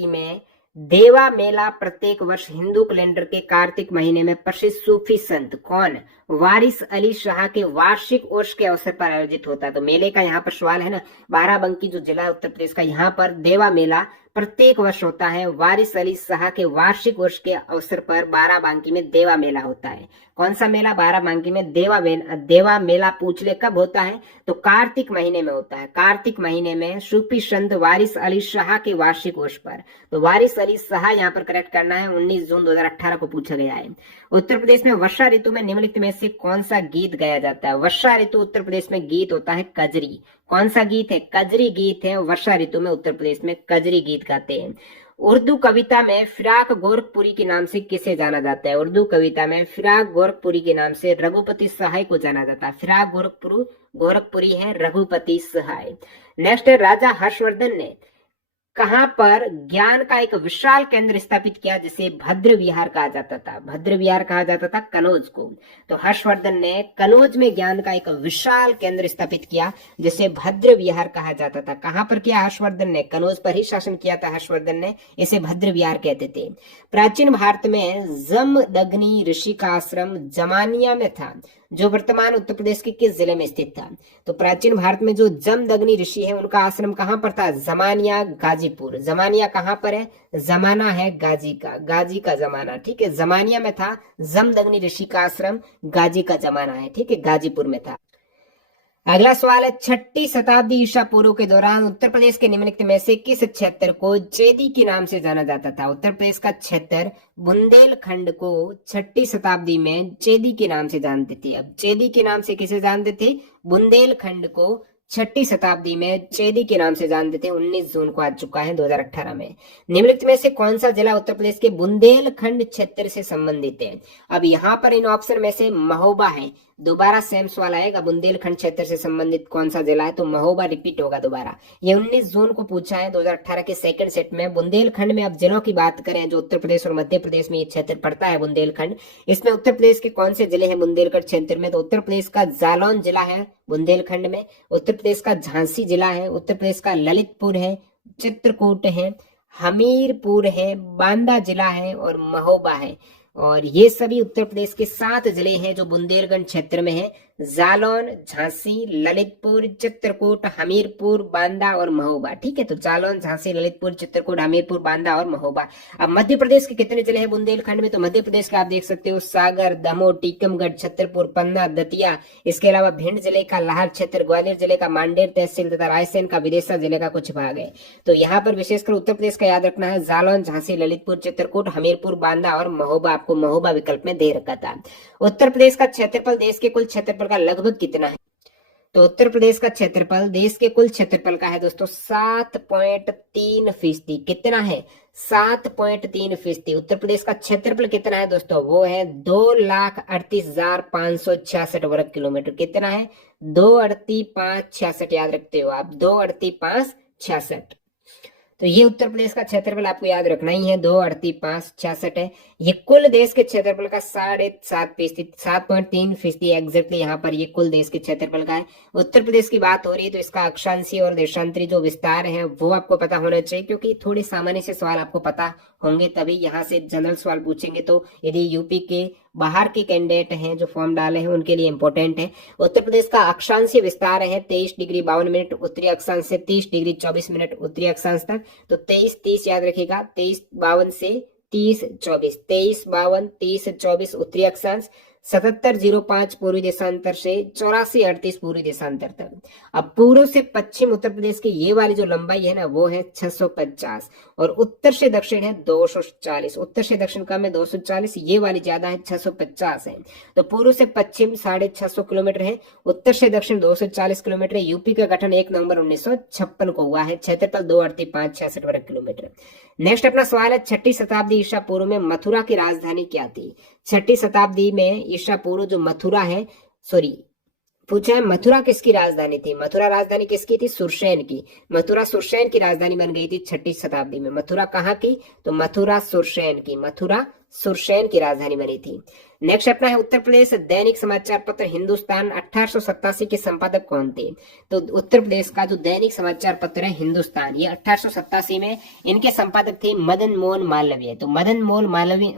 में देवा मेला प्रत्येक वर्ष हिंदू कैलेंडर के कार्तिक महीने में प्रसिद्ध सूफी संत कौन वारिस अली शाह के वार्षिक उर्स के अवसर पर आयोजित होता है? तो मेले का यहाँ पर सवाल है ना, बाराबंकी जो जिला उत्तर प्रदेश का, यहाँ पर देवा मेला प्रत्येक वर्ष होता है। वारिस अली शाह के वार्षिक वर्ष के अवसर पर बाराबंकी में देवा मेला होता है। कौन सा मेला? बाराबंकी में देवा मेला पूछ ले कब होता है? तो कार्तिक महीने में होता है। कार्तिक महीने में सूफी संत वारिस अली शाह के वार्षिक वर्ष पर। तो वारिस अली शाह यहाँ पर करेक्ट करना है। 19 जून 2018 को पूछा गया है। उत्तर प्रदेश में वर्षा ऋतु में निम्नलिखित में से कौन सा गीत गाया जाता है? वर्षा ऋतु उत्तर प्रदेश में गीत होता है कजरी। कौन सा गीत है? कजरी गीत है। वर्षा ऋतु में उत्तर प्रदेश में कजरी गीत गाते हैं। उर्दू कविता में फिराक गोरखपुरी के नाम से किसे जाना जाता है? उर्दू कविता में फिराक गोरखपुरी के नाम से रघुपति सहाय को जाना जाता है। फिराक गोरखपुरी है रघुपति सहाय। नेक्स्ट है, राजा हर्षवर्धन ने कहां पर ज्ञान का एक विशाल केंद्र स्थापित किया जिसे भद्र विहार कहा जाता था? भद्र विहार कहा जाता था कनौज को। तो हर्षवर्धन ने कनौज में ज्ञान का एक विशाल केंद्र स्थापित किया जिसे भद्र विहार कहा जाता था। कहां पर किया हर्षवर्धन ने? कनौज पर ही शासन किया था हर्षवर्धन ने, इसे भद्र विहार कहते थे। प्राचीन भारत में जमदग्नि ऋषि का आश्रम जमानिया में था, जो वर्तमान उत्तर प्रदेश के किस जिले में स्थित था? तो प्राचीन भारत में जो जमदग्नि ऋषि है उनका आश्रम कहां पर था? जमानिया गाजीपुर। जमानिया कहां पर है? जमाना है गाजी का जमाना, ठीक है, जमानिया में था। जमदग्नि ऋषि का आश्रम गाजी का जमाना है, ठीक है, गाजीपुर में था। अगला सवाल है, 6ठी शताब्दी ईसा पूर्व के दौरान उत्तर प्रदेश के निम्नलिखित में से किस क्षेत्र को चेदी के नाम से जाना जाता था? उत्तर प्रदेश का क्षेत्र बुंदेलखंड को 6ठी शताब्दी में चेदी के नाम से जानते थे। अब चेदी के नाम से किसे जानते थे? बुंदेलखंड को 6ठी शताब्दी में चेदी के नाम से जानते थे। 19 जून को आ चुका है 2018 में। निम्नलिखित में से कौन सा जिला उत्तर प्रदेश के बुंदेलखंड क्षेत्र से संबंधित है? अब यहाँ पर इन ऑप्शन में से महोबा है, दोबारा सेम सवाल आएगा, बुंदेलखंड क्षेत्र से संबंधित कौन सा जिला है? तो महोबा रिपीट होगा दोबारा। ये 19 जून को पूछा है 2018 के सेकंड सेट में। बुंदेलखंड में अब जिलों की बात करें जो उत्तर प्रदेश और मध्य प्रदेश में ये क्षेत्र पड़ता है बुंदेलखंड, इसमें उत्तर प्रदेश के कौन से जिले हैं बुंदेलखंड क्षेत्र में? तो उत्तर प्रदेश का जालौन जिला है बुंदेलखंड में, उत्तर प्रदेश का झांसी जिला है, उत्तर प्रदेश का ललितपुर है, चित्रकूट है, हमीरपुर है, बांदा जिला है और महोबा है। और ये सभी उत्तर प्रदेश के 7 जिले हैं जो बुंदेलखंड क्षेत्र में है। जालौन, झांसी, ललितपुर, चित्रकूट, हमीरपुर, बांदा और महोबा, ठीक है। तो जालौन, झांसी, ललितपुर, चित्रकूट, हमीरपुर, बांदा और महोबा। अब मध्य प्रदेश के कितने जिले हैं बुंदेलखंड में? तो मध्य प्रदेश का आप देख सकते हो सागर, दमोह, टीकमगढ़, छतरपुर, पन्ना, दतिया, इसके अलावा भिंड जिले का लाहर क्षेत्र, ग्वालियर जिले का मांडेर तहसील तथा रायसेन का विदिशा जिले का कुछ भाग है। तो यहाँ पर विशेषकर उत्तर प्रदेश का याद रखना है, जालौन, झांसी, ललितपुर, चित्रकूट, हमीरपुर, बांदा और महोबा। आपको महोबा विकल्प में दे रखा था। उत्तर प्रदेश का क्षेत्रफल देश के कुल क्षेत्रफल का लगभग कितना है? तो उत्तर प्रदेश का क्षेत्रफल देश के कुल क्षेत्रफल का है दोस्तों 7.3%। कितना है? 7.3%। उत्तर प्रदेश का क्षेत्रफल कितना है दोस्तों? वो है 2,38,566 वर्ग किलोमीटर। कितना है? 2,38,566, याद रखते हो आप, 2,38,566। तो ये उत्तर प्रदेश का क्षेत्रफल आपको याद रखना ही है, 2,38,566 है। ये कुल देश के क्षेत्रफल का 7.5%, 7.3% एग्जैक्टली यहाँ पर ये कुल देश के क्षेत्रफल का है। उत्तर प्रदेश की बात हो रही है तो इसका अक्षांशीय और देशांतरी जो विस्तार है वो आपको पता होना चाहिए, क्योंकि थोड़े सामान्य से सवाल आपको पता होंगे तभी यहाँ से जनरल सवाल पूछेंगे। तो यदि यूपी के बाहर के कैंडिडेट हैं जो फॉर्म डाले हैं उनके लिए इंपॉर्टेंट है। उत्तर प्रदेश का अक्षांशीय विस्तार है 23 डिग्री 52 मिनट उत्तरी अक्षांश से 30 डिग्री 24 मिनट उत्तरी अक्षांश तक। तो 23-30 याद रखिएगा, 23-52 से 30-24, 23-52, 30-24 उत्तरी अक्षांश, 7705 पूर्वी देशांतर से 8438 पूर्वी देशांतर तक। अब पूर्व से पश्चिम उत्तर प्रदेश की ये वाली जो लंबाई है ना वो है 650 और उत्तर से दक्षिण है 240। उत्तर से दक्षिण कम है 240, ये वाली ज्यादा है 650 है। तो पूर्व से पश्चिम 650 किलोमीटर है, उत्तर से दक्षिण 240 किलोमीटर है। यूपी का गठन 1 नवंबर 1956 को हुआ है। क्षेत्रफल 2,38,566 वर्ग किलोमीटर। नेक्स्ट अपना सवाल है, 6ठी शताब्दी ईसा पूर्व में मथुरा की राजधानी क्या थी? 6ठी शताब्दी में ईसा पूर्व जो मथुरा है, पूछा है मथुरा किसकी राजधानी थी? मथुरा राजधानी किसकी थी? सुरसेन की। मथुरा सुरसेन की राजधानी बन गई थी 6ठी शताब्दी में। मथुरा कहाँ की? तो मथुरा सुरसेन की। मथुरा सुरसेन की राजधानी बनी थी। नेक्स्ट अपना है, उत्तर प्रदेश दैनिक समाचार पत्र हिंदुस्तान 1887 के संपादक कौन थे? तो उत्तर प्रदेश का जो दैनिक समाचार पत्र है हिंदुस्तान, ये 1887 में इनके संपादक थे मदन मोहन मालवीय। तो मदन मोहन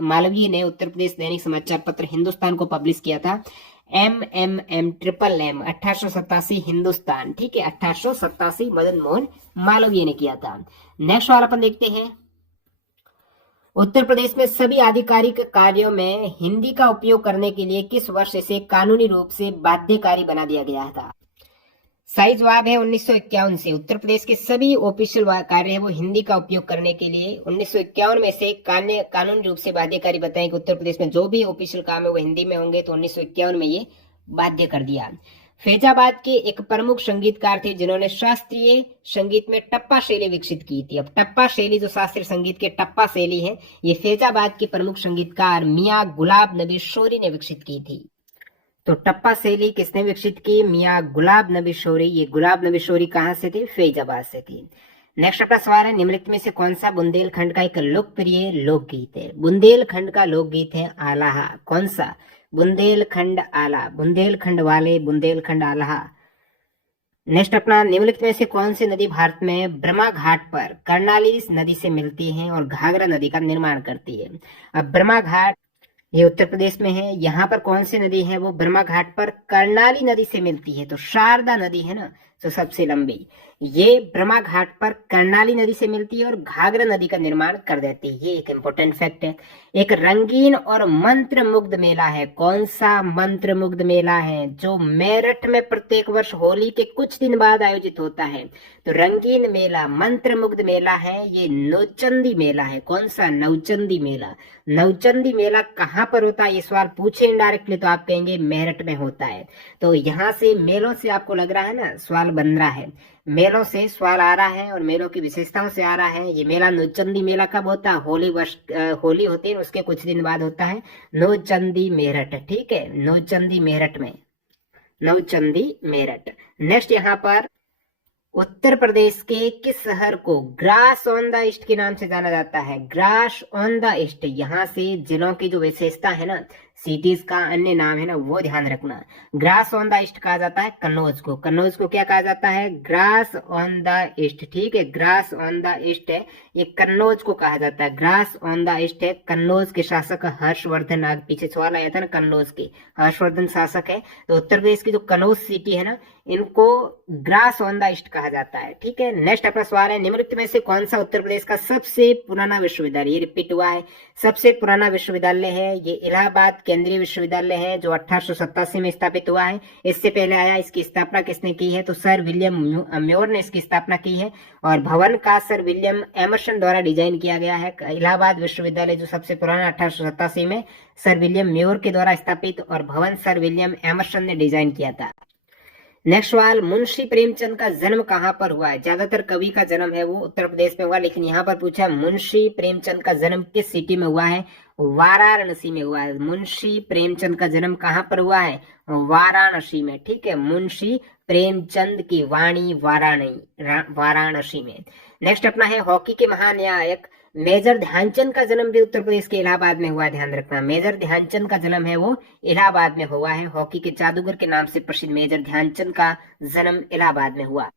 मालवीय ने उत्तर प्रदेश दैनिक समाचार पत्र हिंदुस्तान को पब्लिश किया था। MMM 1887 हिंदुस्तान, ठीक है, 1887 मदन मोहन मालवीय ने किया था। नेक्स्ट सवाल अपन देखते हैं, उत्तर प्रदेश में सभी आधिकारिक कार्यों में हिंदी का उपयोग करने के लिए किस वर्ष इसे कानूनी रूप से बाध्यकारी बना दिया गया था? सही जवाब है 1951 से। उत्तर प्रदेश के सभी ऑफिशियल कार्य है वो हिंदी का उपयोग करने के लिए 1951 में से कानूनी रूप से बाध्यकारी बताएं कि उत्तर प्रदेश में जो भी ऑफिशियल काम है वो हिंदी में होंगे। तो 1951 में ये बाध्य कर दिया। फैजाबाद के एक प्रमुख संगीतकार थे जिन्होंने शास्त्रीय संगीत में टप्पा शैली विकसित की थी। अब टप्पा शैली जो शास्त्रीय संगीत के टप्पा शैली है, ये फैजाबाद के प्रमुख संगीतकार मियां गुलाब नबी शोरी ने विकसित की थी। तो टप्पा शैली किसने विकसित की? मियां गुलाब नबी शोरी। ये गुलाब नबी शोरी कहाँ से थे? फैजाबाद से थी। नेक्स्ट अपना सवाल है, निम्नलिखित में से कौन सा बुंदेलखंड का एक लोकप्रिय लोकगीत है? बुंदेलखंड का लोकगीत है आल्हा। कौन सा? बुंदेलखंड आला, बुंदेलखंड वाले, बुंदेलखंड आल्हा। नेक्स्ट अपना, निम्नलिखित में से कौन सी नदी भारत में ब्रह्मा घाट पर कर्णाली नदी से मिलती है और घाघरा नदी का निर्माण करती है? अब ब्रह्मा घाट ये उत्तर प्रदेश में है। यहाँ पर कौन सी नदी है? वो ब्रह्मा घाट पर कर्णाली नदी से मिलती है। तो शारदा नदी है ना, तो सबसे लंबी ये ब्रह्मा घाट पर कर्णाली नदी से मिलती है और घाघरा नदी का निर्माण कर देती है। ये एक इंपॉर्टेंट फैक्ट है। एक रंगीन और मंत्र मुग्ध मेला है। कौन सा मंत्र मुग्ध मेला है? जो मेरठ में प्रत्येक वर्ष होली के कुछ दिन बाद आयोजित होता है। तो रंगीन मेला, मंत्र मुग्ध मेला है ये नौचंदी मेला है। कौन सा? नौचंदी मेला। नौचंदी मेला कहाँ पर होता है? ये सवाल पूछे इनडायरेक्टली तो आप कहेंगे मेरठ में होता है। तो यहाँ से मेलों से आपको लग रहा है ना सवाल बन रहा है, मेलों से सवाल आ रहा है और मेलों की विशेषताओं से आ रहा है। ये मेला नौचंदी मेला कब होता है? होली होती है उसके कुछ दिन बाद होता है नौचंदी मेरठ। ठीक है, नौचंदी मेरठ में, नौचंदी मेरठ। नेक्स्ट यहाँ पर, उत्तर प्रदेश के किस शहर को ग्रास ऑन द ईस्ट के नाम से जाना जाता है? Grass on the east. यहाँ से जिलों की जो विशेषता है ना, सिटीज का अन्य नाम है ना, वो ध्यान रखना। ग्रास ऑन द ईस्ट कहा जाता है कन्नौज को। कन्नौज को क्या कहा जाता है? Grass on the east. ठीक है, ग्रास ऑन द ईस्ट है, ये कन्नौज को कहा जाता है। ग्रास ऑन द ईस्ट है। कन्नौज के शासक हर्षवर्धन, आगे पीछे सवाल आया था ना, कन्नौज के हर्षवर्धन शासक है। तो उत्तर प्रदेश की जो कन्नौज सिटी है ना, इनको ग्रास ऑन द ईस्ट कहा जाता है। ठीक है, नेक्स्ट अपना सवाल है, निम्नलिखित में से कौन सा उत्तर प्रदेश का सबसे पुराना विश्वविद्यालय? ये रिपीट हुआ है, सबसे पुराना विश्वविद्यालय है ये इलाहाबाद केंद्रीय विश्वविद्यालय है, जो 1887 में स्थापित हुआ है। इससे पहले आया, इसकी स्थापना किसने की है? तो सर विलियम म्योर ने इसकी स्थापना की है और भवन का सर विलियम एमर्सन द्वारा डिजाइन किया गया है। इलाहाबाद विश्वविद्यालय जो सबसे पुराना 1887 में सर विलियम म्योर के द्वारा स्थापित और भवन सर विलियम एमर्सन ने डिजाइन किया था। नेक्स्ट सवाल, मुंशी प्रेमचंद का जन्म कहाँ पर हुआ है? ज्यादातर कवि का जन्म है वो उत्तर प्रदेश में हुआ, लेकिन यहाँ पर पूछा मुंशी प्रेमचंद का जन्म किस सिटी में हुआ है? वाराणसी में हुआ है। मुंशी प्रेमचंद का जन्म कहाँ पर हुआ है? वाराणसी में। ठीक है, मुंशी प्रेमचंद की वाणी वाराणसी में। नेक्स्ट अपना है, हॉकी के महानायक मेजर ध्यानचंद का जन्म भी उत्तर प्रदेश के इलाहाबाद में हुआ है। ध्यान रखना, मेजर ध्यानचंद का जन्म है वो इलाहाबाद में हुआ है। हॉकी के जादूगर के नाम से प्रसिद्ध मेजर ध्यानचंद का जन्म इलाहाबाद में हुआ।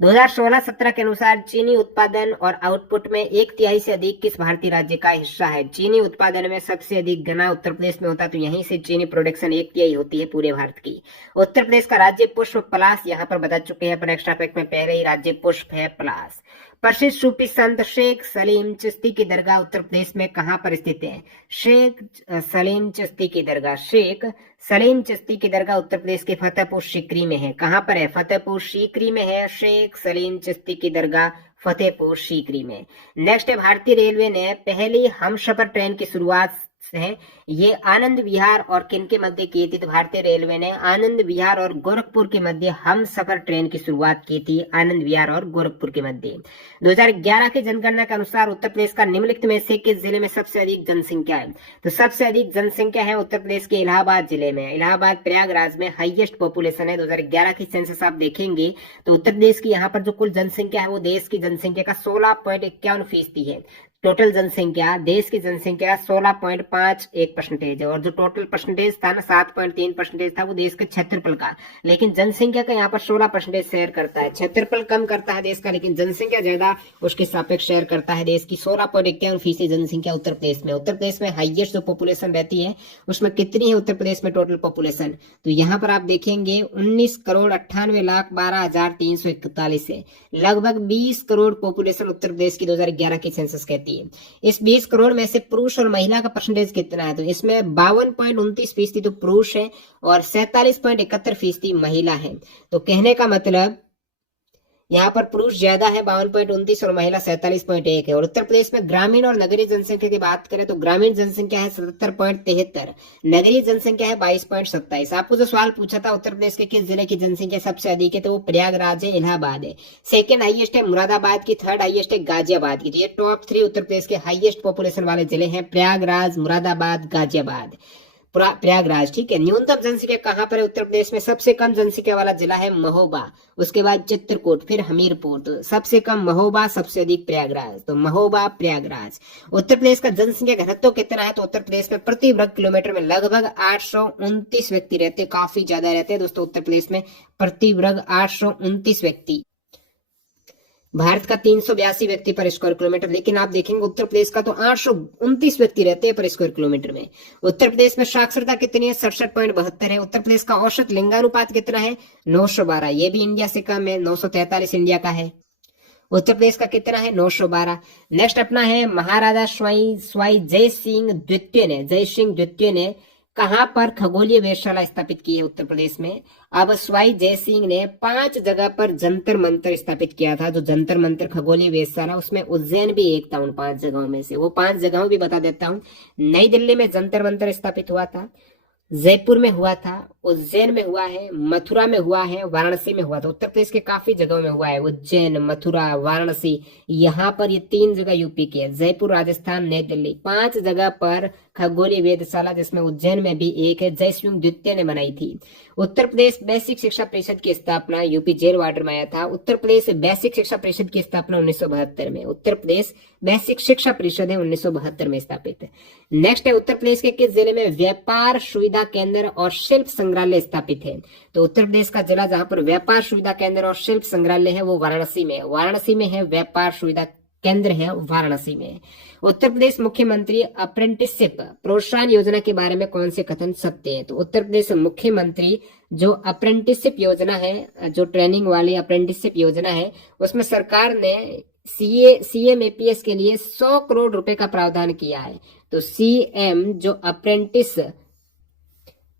2016-17 के अनुसार चीनी उत्पादन और आउटपुट में 1/3 से अधिक किस भारतीय राज्य का हिस्सा है? चीनी उत्पादन में सबसे अधिक गन्ना उत्तर प्रदेश में होता है, तो यहीं से चीनी प्रोडक्शन 1/3 होती है पूरे भारत की। उत्तर प्रदेश का राज्य पुष्प पलाश, यहाँ पर बता चुके हैं अपन एक्स्ट्रा फैक्ट में पहले ही, राज्य पुष्प है पलाश। प्रसिद्ध सूफी संत शेख सलीम चिश्ती की दरगाह उत्तर प्रदेश में कहाँ पर स्थित है? शेख सलीम चिश्ती की दरगाह, शेख सलीम चिश्ती की दरगाह उत्तर प्रदेश के फतेहपुर सीकरी में है। कहाँ पर है? फतेहपुर सीकरी में है शेख सलीम चिश्ती की दरगाह, फतेहपुर सीकरी में। नेक्स्ट है, भारतीय रेलवे ने पहली हमसफर ट्रेन की शुरुआत है ये आनंद विहार और किन के मध्य की थी? तो भारतीय रेलवे ने आनंद विहार और गोरखपुर के मध्य हम सफर ट्रेन की शुरुआत की थी, आनंद विहार और गोरखपुर के मध्य। 2011 की जनगणना के अनुसार उत्तर प्रदेश का निम्नलिखित में से किस जिले में सबसे अधिक जनसंख्या है? तो सबसे अधिक जनसंख्या है उत्तर प्रदेश के इलाहाबाद जिले में। इलाहाबाद प्रयागराज में हाईएस्ट पॉपुलेशन है। 2011 की सेंसस आप देखेंगे तो उत्तर प्रदेश की यहाँ पर जो कुल जनसंख्या है वो देश की जनसंख्या का 16.51% है। टोटल जनसंख्या, देश की जनसंख्या 16.51% है और जो टोटल परसेंटेज था ना 7.3% था वो देश के क्षेत्रफल का, लेकिन जनसंख्या का यहाँ पर 16% शेयर करता है। क्षेत्रफल कम करता है देश का, लेकिन जनसंख्या ज्यादा उसके सापेक्ष शेयर करता है देश की। 16.51% जनसंख्या उत्तर प्रदेश में। उत्तर प्रदेश में हाईएस्ट जो पॉपुलेशन रहती है उसमें कितनी है उत्तर प्रदेश में टोटल पॉपुलेशन? तो यहाँ पर आप देखेंगे 19,98,12,341 है। लगभग 20 करोड़ पॉपुलेशन उत्तर प्रदेश की 2011 की सेंसस कहती है। इस 20 करोड़ में से पुरुष और महिला का परसेंटेज कितना है? तो इसमें 52.29% तो पुरुष है और 47.71% महिला है। तो कहने का मतलब यहाँ पर पुरुष ज्यादा है 52.29 और महिला 47.1 है। और उत्तर प्रदेश में ग्रामीण और नगरीय जनसंख्या की बात करें तो ग्रामीण जनसंख्या है 77.73, नगरीय जनसंख्या है 22.27। आपको जो सवाल पूछा था उत्तर प्रदेश के किस जिले की जनसंख्या सबसे अधिक है, तो वो प्रयागराज है, इलाहाबाद है। सेकंड हाईएस्ट है मुरादाबाद की, थर्ड हाईएस्ट है गाजियाबाद की। तो ये टॉप 3 उत्तर प्रदेश के हाईएस्ट पॉपुलेशन वाले जिले हैं, प्रयागराज, मुरादाबाद, गाजियाबाद। प्रयागराज, ठीक है। न्यूनतम जनसंख्या कहाँ पर है उत्तर प्रदेश में? सबसे कम जनसंख्या वाला जिला है महोबा, उसके बाद चित्रकूट, फिर हमीरपुर। तो सबसे कम महोबा, सबसे अधिक प्रयागराज। तो महोबा, प्रयागराज। उत्तर प्रदेश का जनसंख्या घनत्व कितना है? तो उत्तर प्रदेश में प्रति वर्ग किलोमीटर में लगभग 829 व्यक्ति रहते हैं, काफी ज्यादा रहते हैं दोस्तों उत्तर प्रदेश में, प्रति वर्ग 829 व्यक्ति। भारत का 382 व्यक्ति पर स्क्वायर किलोमीटर, लेकिन आप देखेंगे उत्तर प्रदेश का तो 829 व्यक्ति रहते हैं पर स्क्वायर किलोमीटर में। उत्तर प्रदेश में साक्षरता कितनी है? 67.72 है। उत्तर प्रदेश का औसत लिंगानुपात कितना है? 912। ये भी इंडिया से कम है, 943 इंडिया का है। उत्तर प्रदेश का कितना है? 912। नेक्स्ट अपना है महाराजा स्वाई जय सिंह द्वितीय ने कहां पर खगोलीय वेधशाला स्थापित की है उत्तर प्रदेश में? अब स्वाई जय सिंह ने 5 जगह पर जंतर मंतर स्थापित किया था। जो जंतर मंतर खगोलीय वेधशाला, उसमें उज्जैन भी एक था उन 5 जगहों में से। वो 5 जगहों भी बता देता हूँ। नई दिल्ली में जंतर मंतर स्थापित हुआ था, जयपुर में हुआ था, उज्जैन में हुआ है, मथुरा में हुआ है, वाराणसी में हुआ था। उत्तर प्रदेश के काफी जगहों में हुआ है, उज्जैन, मथुरा, वाराणसी। यहाँ पर ये 3 जगह यूपी की है, जयपुर, राजस्थान, नई दिल्ली। 5 जगह पर खगोलीय वेधशाला, जिसमें उज्जैन में भी एक है, जयसिंह द्वितीय ने बनाई थी। उत्तर प्रदेश बेसिक शिक्षा परिषद की स्थापना यूपी जेल वार्डर में आया था। उत्तर प्रदेश बेसिक शिक्षा परिषद की स्थापना 1972 में। उत्तर प्रदेश बेसिक शिक्षा परिषद है 1972 में स्थापित। नेक्स्ट है उत्तर प्रदेश के किस जिले में व्यापार सुविधा केंद्र और शिल्प संग्रहालय स्थापित है? तो उत्तर प्रदेश का जिला जहां पर व्यापार सुविधा केंद्र और शिल्प संग्रहालय है वो वाराणसी में है। वाराणसी में है व्यापार सुविधा केंद्र, है वाराणसी में। उत्तर प्रदेश मुख्यमंत्री अप्रेंटिसशिप प्रोत्साहन योजना के बारे में कौन से कथन सत्य है? तो उत्तर प्रदेश मुख्यमंत्री जो अप्रेंटिसशिप योजना है, जो ट्रेनिंग वाली अप्रेंटिसशिप योजना है, उसमें सरकार ने CMAPS के लिए 100 करोड़ रुपए का प्रावधान किया है। तो CM जो अप्रेंटिस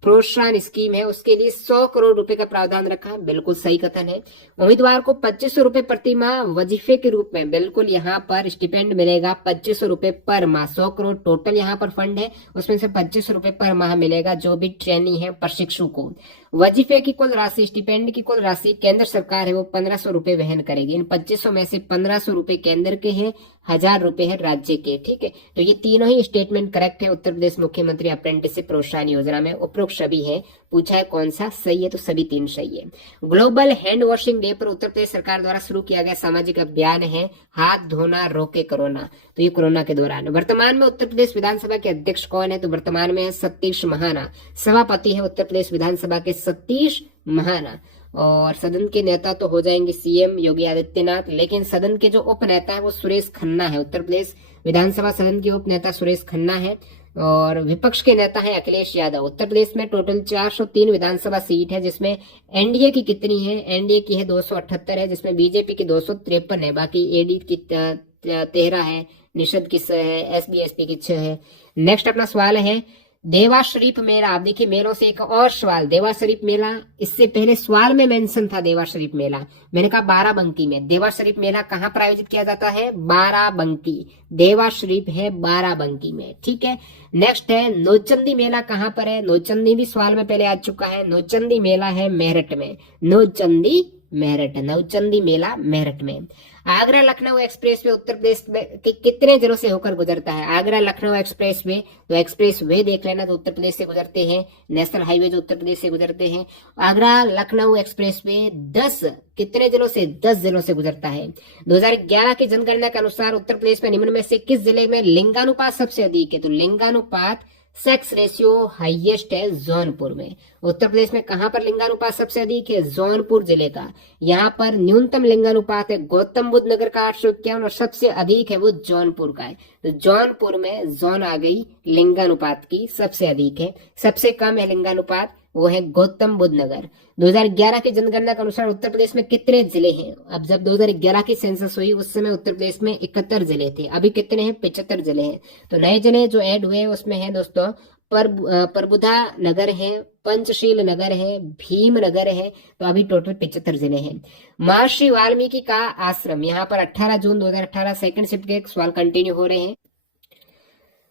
प्रोत्साहन स्कीम है, उसके लिए 100 करोड़ रुपए का प्रावधान रखा है, बिल्कुल सही कथन है। उम्मीदवार को 2500 रुपए प्रति माह वजीफे के रूप में बिल्कुल यहाँ पर स्टिपेंड मिलेगा, 2500 रुपए पर माह। 100 करोड़ टोटल यहाँ पर फंड है, उसमें से 2500 रुपए पर माह मिलेगा जो भी ट्रेनी है, प्रशिक्षु को। वजीफे की कुल राशि, स्टिपेंड की कुल राशि केंद्र सरकार है वो 1500 रुपए वहन करेगी। इन 2500 में से 1500 रुपए केंद्र के हैं, 1000 रुपए है राज्य के, ठीक है। तो ये तीनों ही स्टेटमेंट करेक्ट है उत्तर प्रदेश मुख्यमंत्री अप्रेंटिसशिप प्रोत्साहन योजना में। उपरोक्त सभी है, पूछा है कौन सा सही है, तो सभी 3 सही है। ग्लोबल हैंड वॉशिंग डे पर उत्तर प्रदेश सरकार द्वारा शुरू किया गया सामाजिक अभियान है हाथ धोना रोके कोरोना। तो ये कोरोना के दौरान। वर्तमान में उत्तर प्रदेश विधानसभा के अध्यक्ष कौन है? तो वर्तमान में है सतीश महाना। सभापति है उत्तर प्रदेश विधानसभा के सतीश महाना। और सदन के नेता तो हो जाएंगे CM योगी आदित्यनाथ, लेकिन सदन के जो उप नेता है वो सुरेश खन्ना है। उत्तर प्रदेश विधानसभा सदन के उप नेता सुरेश खन्ना है। और विपक्ष के नेता है अखिलेश यादव। उत्तर प्रदेश में टोटल 403 विधानसभा सीट है, जिसमें एनडीए की कितनी है? एनडीए की है 278 है, जिसमें बीजेपी की 253 है, बाकी एडी की 13 है, निषद की 6 है, SBSP की 6 है। नेक्स्ट अपना सवाल है देवा शरीफ मेला। आप देखिए मेलों से एक और सवाल, देवा शरीफ मेला, इससे पहले सवाल में मेंशन था देवा शरीफ मेला, मैंने कहा बाराबंकी में। देवा शरीफ मेला कहाँ पर आयोजित किया जाता है? बाराबंकी। देवा शरीफ है बाराबंकी में, ठीक है। नेक्स्ट है नौचंदी मेला कहाँ पर है? नौचंदी भी सवाल में पहले आ चुका है। नौचंदी मेला है मेरठ में। नौचंदी मेला मेरठ में। आगरा लखनऊ एक्सप्रेस वे उत्तर प्रदेश के कितने जिलों से होकर गुजरता है? आगरा लखनऊ एक्सप्रेस वे, तो एक्सप्रेस वे देख लेना, तो उत्तर प्रदेश से गुजरते हैं। नेशनल हाईवे जो उत्तर प्रदेश से गुजरते हैं। आगरा लखनऊ एक्सप्रेस वे 10 कितने जिलों से? 10 जिलों से गुजरता है। 2011 की जनगणना के अनुसार उत्तर प्रदेश में निम्न में से किस जिले में लिंगानुपात सबसे अधिक है? तो लिंगानुपात सेक्स रेशियो हाईएस्ट है जौनपुर में। उत्तर प्रदेश में कहां पर लिंगानुपात सबसे अधिक है? जौनपुर जिले का। यहाँ पर न्यूनतम लिंगानुपात है गौतम बुद्ध नगर का 851 और सबसे अधिक है वो जौनपुर का है। तो जौनपुर में जौन आ गई लिंगानुपात की, सबसे अधिक है। सबसे कम है लिंगानुपात, वो है गौतम बुद्ध नगर। 2011 की जनगणना के अनुसार उत्तर प्रदेश में कितने जिले हैं? अब जब 2011 की सेंसस हुई उस समय उत्तर प्रदेश में 71 जिले थे, अभी कितने हैं? 75 जिले हैं। तो नए जिले जो ऐड हुए उसमें है दोस्तों परबुधा नगर है, पंचशील नगर है, भीम नगर है। तो अभी टोटल 75 जिले हैं। महर्षि वाल्मीकि का आश्रम, यहाँ पर 18 जून 2018 सेकंड शिफ्ट के एक सवाल कंटिन्यू हो रहे हैं।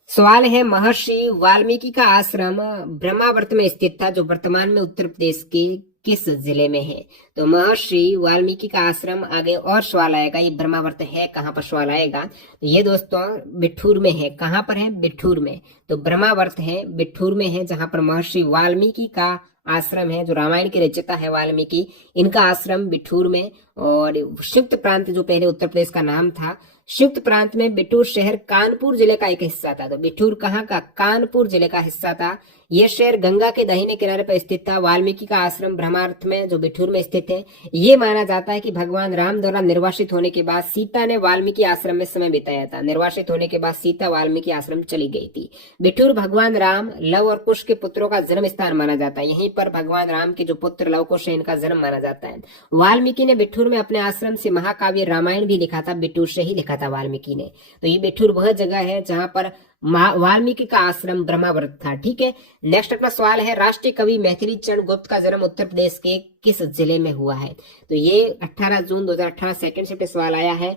सवाल है, महर्षि वाल्मीकि का आश्रम ब्रह्मावर्त में स्थित था, जो वर्तमान में उत्तर प्रदेश के किस जिले में है? तो महर्षि वाल्मीकि का आश्रम, आगे और सवाल आएगा, ये ब्रह्मावर्त है कहाँ पर, सवाल आएगा। तो ये दोस्तों बिठूर में है। कहाँ पर है? बिठूर में। तो ब्रह्मावर्त है बिठूर में है, जहां पर महर्षि वाल्मीकि का आश्रम है, जो रामायण के रचयिता है वाल्मीकि, इनका आश्रम बिठूर में। और शिफ्ट प्रांत जो पहले उत्तर प्रदेश का नाम था, शिफ्ट प्रांत में बिठूर शहर कानपुर जिले का एक हिस्सा था। तो बिठूर कहाँ का? कानपुर जिले का हिस्सा था। यह शहर गंगा के दाहिने किनारे पर स्थित था। वाल्मीकि का आश्रम ब्रह्मावर्त में जो बिठूर में स्थित है। ये माना जाता है कि भगवान राम द्वारा निर्वासित होने के बाद सीता ने वाल्मीकि आश्रम में समय बिताया था। निर्वासित होने के बाद सीता वाल्मीकि आश्रम चली गई थी। बिठूर भगवान राम, लव और कुश के पुत्रों का जन्म स्थान माना जाता है। यहीं पर भगवान राम के जो पुत्र लव कुश है, इनका जन्म माना जाता है। वाल्मीकि ने बिठूर में अपने आश्रम से महाकाव्य रामायण भी लिखा था। बिठूर से ही लिखा था वाल्मीकि ने। तो ये बिठूर वह जगह है जहां पर वाल्मीकि का आश्रम ब्रह्मावर्त था। ठीक है। नेक्स्ट अपना सवाल है, राष्ट्रीय कवि मैथिली चरण गुप्त का जन्म उत्तर प्रदेश के किस जिले में हुआ है? तो ये 18 जून 2018 सेकंड शिफ्ट सवाल आया है।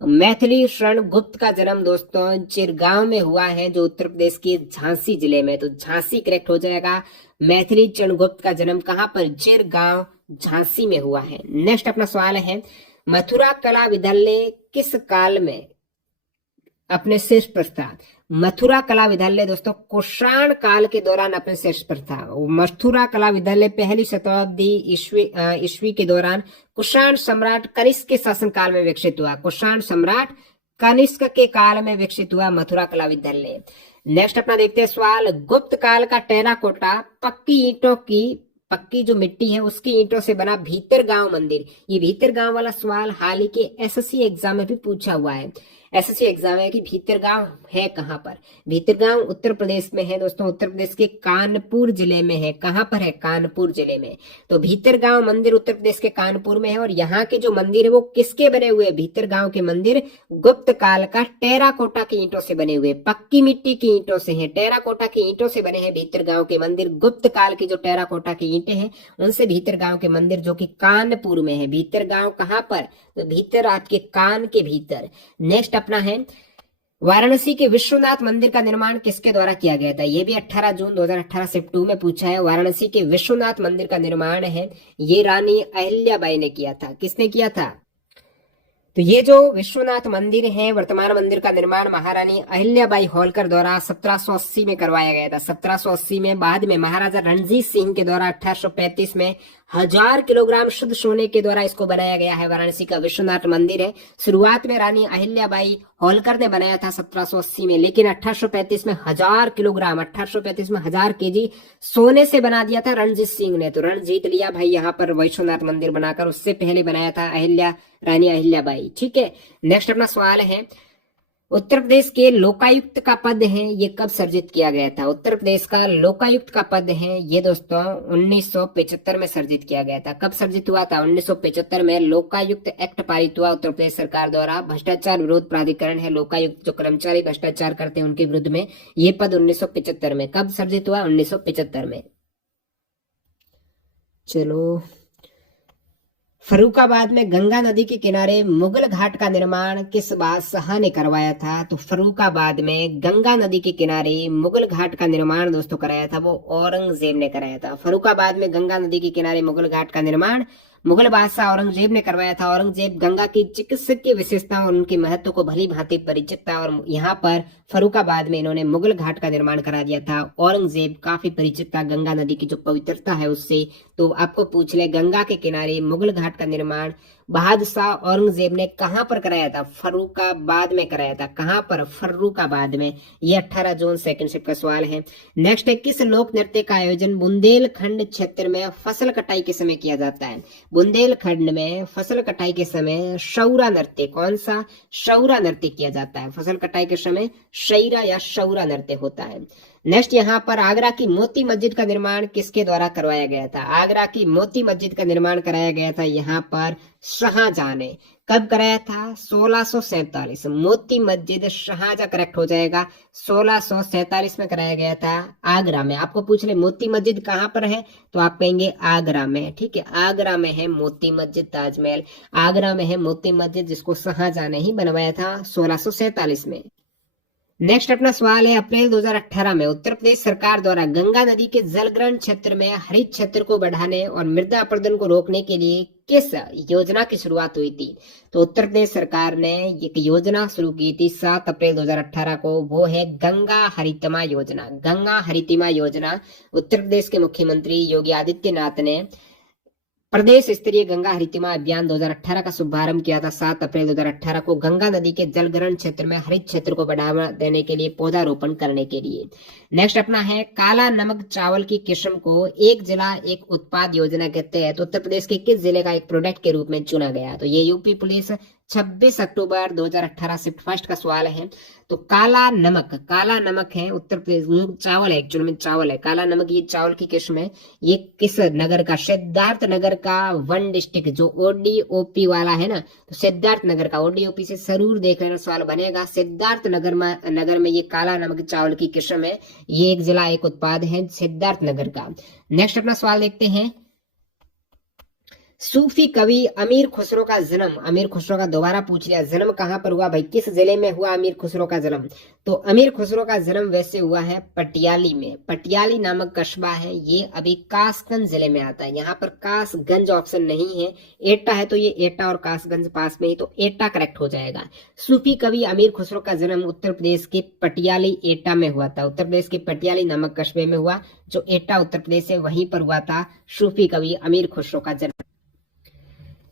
मैथिली शरण गुप्त का जन्म दोस्तों चिरगांव में हुआ है, जो उत्तर प्रदेश के झांसी जिले में। तो झांसी करेक्ट हो जाएगा। मैथिली चरण गुप्त का जन्म कहां पर? चिरगांव, झांसी में हुआ है। नेक्स्ट अपना सवाल है, मथुरा कला विद्यालय किस काल में अपने शीर्ष पर था? मथुरा कला विद्यालय दोस्तों कुषाण काल के दौरान अपने शीर्ष पर था। मथुरा कला विद्यालय पहली शताब्दी ईस्वी के दौरान कुषाण सम्राट कनिष्क के शासनकाल में विकसित हुआ। कुषाण सम्राट कनिष्क के काल में विकसित हुआ मथुरा कला विद्यालय। नेक्स्ट अपना देखते हैं सवाल, गुप्त काल का टेराकोटा पक्की जो मिट्टी है उसकी ईंटों से बना भीतरगांव मंदिर। ये भीतरगांव वाला सवाल हाल ही के एसएससी एग्जाम में भी पूछा हुआ है। एसएससी एग्जाम है कि भीतरगांव है कहां पर? भीतरगांव उत्तर प्रदेश में है दोस्तों, उत्तर प्रदेश के कानपुर जिले में है। कहां पर है? कानपुर जिले में। तो भीतरगांव मंदिर उत्तर प्रदेश के कानपुर में है। और यहाँ के जो मंदिर है वो किसके बने हुए? भीतरगांव के मंदिर गुप्त काल का टेराकोटा की ईंटों से बने हुए, पक्की मिट्टी की ईंटों से है, टेराकोटा की ईंटों से बने हैं भीतरगांव के मंदिर। गुप्त काल की जो टेराकोटा की ईंटें हैं उनसे भीतरगांव के मंदिर, जो कि कानपुर में है। भीतरगांव कहां पर? तो भीतर आपके कान के भीतर। नेक्स्ट अपना है, वाराणसी के विश्वनाथ मंदिर का निर्माण किसके द्वारा किया गया था? यह भी 18 जून 2018 से 2 में पूछा है। वाराणसी के विश्वनाथ मंदिर का निर्माण है ये रानी अहिल्याबाई ने किया था। किसने किया था? तो ये जो विश्वनाथ मंदिर है, वर्तमान मंदिर का निर्माण महारानी अहिल्याबाई होलकर द्वारा 1780 में करवाया गया था। 1780 में। बाद में महाराजा रणजीत सिंह के द्वारा 1835 में 1000 किलोग्राम शुद्ध सोने के द्वारा इसको बनाया गया है। वाराणसी का विश्वनाथ मंदिर है। शुरुआत में रानी अहिल्याबाई होलकर ने बनाया था 1780 में, लेकिन 1835 में 1000 किलोग्राम, 1835 में 1000 केजी सोने से बना दिया था रणजीत सिंह ने। तो रण जीत लिया भाई यहाँ पर विश्वनाथ मंदिर बनाकर। उससे पहले बनाया था रानी अहिल्याबाई। ठीक है। नेक्स्ट अपना सवाल है, उत्तर प्रदेश के लोकायुक्त का पद है ये कब सर्जित किया गया था? उत्तर प्रदेश का लोकायुक्त का पद है ये दोस्तों 1975 में सर्जित किया गया था। कब सर्जित हुआ था? 1975 में लोकायुक्त एक्ट पारित हुआ उत्तर प्रदेश सरकार द्वारा। भ्रष्टाचार विरोध प्राधिकरण है लोकायुक्त, जो कर्मचारी भ्रष्टाचार करते हैं उनके विरुद्ध में। ये पद 1975 में। कब सर्जित हुआ? 1975 में। चलो, फर्रुखाबाद में गंगा नदी के किनारे मुगल घाट का निर्माण किस बादशाह ने करवाया था? तो फर्रुखाबाद में गंगा नदी के किनारे मुगल घाट का निर्माण दोस्तों कराया था वो औरंगजेब ने कराया था। फर्रुखाबाद में गंगा नदी के किनारे मुगल घाट का निर्माण मुगल बादशाह औरंगजेब ने करवाया था। औरंगजेब गंगा की चिकित्सकीय विशेषताओं और उनके महत्व को भली भांति परिचित था, और यहाँ पर फर्रुखाबाद में इन्होंने मुगल घाट का निर्माण करा दिया था। औरंगजेब काफी परिचित था गंगा नदी की जो पवित्रता है उससे। तो आपको पूछ ले, गंगा के किनारे मुगल घाट का निर्माण बादशाह औरंगजेब ने कहां पर कराया था? फर्रुखाबाद में कराया था। कहां पर? फर्रुखाबाद में। ये 18 जून सेकंड शिफ्ट का सवाल है। नेक्स्ट है, किस लोक नृत्य का आयोजन बुंदेलखंड क्षेत्र में फसल कटाई के समय किया जाता है? बुंदेलखंड में फसल कटाई के समय शौरा नृत्य, कौन सा? शौरा नृत्य किया जाता है। फसल कटाई के समय शैरा या शौरा नृत्य होता है। नेक्स्ट यहाँ पर आगरा की मोती मस्जिद का निर्माण किसके द्वारा करवाया गया था? आगरा की मोती मस्जिद का निर्माण कराया गया था यहाँ पर शाहजहां ने। कब कराया था? 1647। मोती मस्जिद शाहजहां करेक्ट हो जाएगा, 1647 में कराया गया था आगरा में। आपको पूछ ले मोती मस्जिद कहाँ पर है, तो आप कहेंगे आगरा में। ठीक है, आगरा में है मोती मस्जिद। ताजमहल आगरा में है मोती मस्जिद, जिसको शाहजहां ने ही बनवाया था 1647 में। नेक्स्ट अपना सवाल है, अप्रैल 2018 में उत्तर प्रदेश सरकार द्वारा गंगा नदी के जलग्रहण क्षेत्र में हरित क्षेत्र को बढ़ाने और मृदा अपरदन को रोकने के लिए किस योजना की शुरुआत हुई थी? तो उत्तर प्रदेश सरकार ने एक योजना शुरू की थी 7 अप्रैल 2018 को, वो है गंगा हरितमा योजना। गंगा हरितमा योजना उत्तर प्रदेश के मुख्यमंत्री योगी आदित्यनाथ ने प्रदेश स्तरीय गंगा हरितमा अभियान 2018 का शुभारंभ किया था 7 अप्रैल 2018 को, गंगा नदी के जलग्रहण क्षेत्र में हरित क्षेत्र को बढ़ावा देने के लिए, पौधारोपण करने के लिए। नेक्स्ट अपना है, काला नमक चावल की किस्म को एक जिला एक उत्पाद योजना के तहत उत्तर प्रदेश के किस जिले का एक प्रोडक्ट के रूप में चुना गया? तो ये यूपी पुलिस 26 अक्टूबर 2018 शिफ्ट फर्स्ट का सवाल है। तो काला नमक है उत्तर प्रदेश, चावल है एक्चुअल में, चावल है काला नमक, ये चावल की किस्म है। ये किस नगर का? सिद्धार्थ नगर का वन डिस्ट्रिक्ट, जो ओडीओपी वाला है ना, तो सिद्धार्थ नगर का। ओडीओपी से जरूर देख लेना, सवाल बनेगा। सिद्धार्थ नगर में ये काला नमक चावल की किस्म है, ये एक जिला एक उत्पाद है सिद्धार्थ नगर का। नेक्स्ट अपना सवाल देखते हैं, सूफी कवि अमीर खुसरो का जन्म, अमीर खुसरो का दोबारा पूछ लिया, जन्म कहां पर हुआ भाई, किस जिले में हुआ अमीर खुसरो का जन्म? तो अमीर खुसरो का जन्म वैसे हुआ है पटियाली में। पटियाली नामक कस्बा है, ये अभी कासगंज जिले में आता है। यहाँ पर कासगंज ऑप्शन नहीं है, एटा है, तो ये एटा और कासगंज पास में ही, तो एटा करेक्ट हो जाएगा। सूफी कवि अमीर खुसरो का जन्म उत्तर प्रदेश के पटियाली एटा में हुआ था। उत्तर प्रदेश के पटियाली नामक कस्बे में हुआ, जो एटा उत्तर प्रदेश है, वहीं पर हुआ था सूफी कवि अमीर खुसरो का जन्म।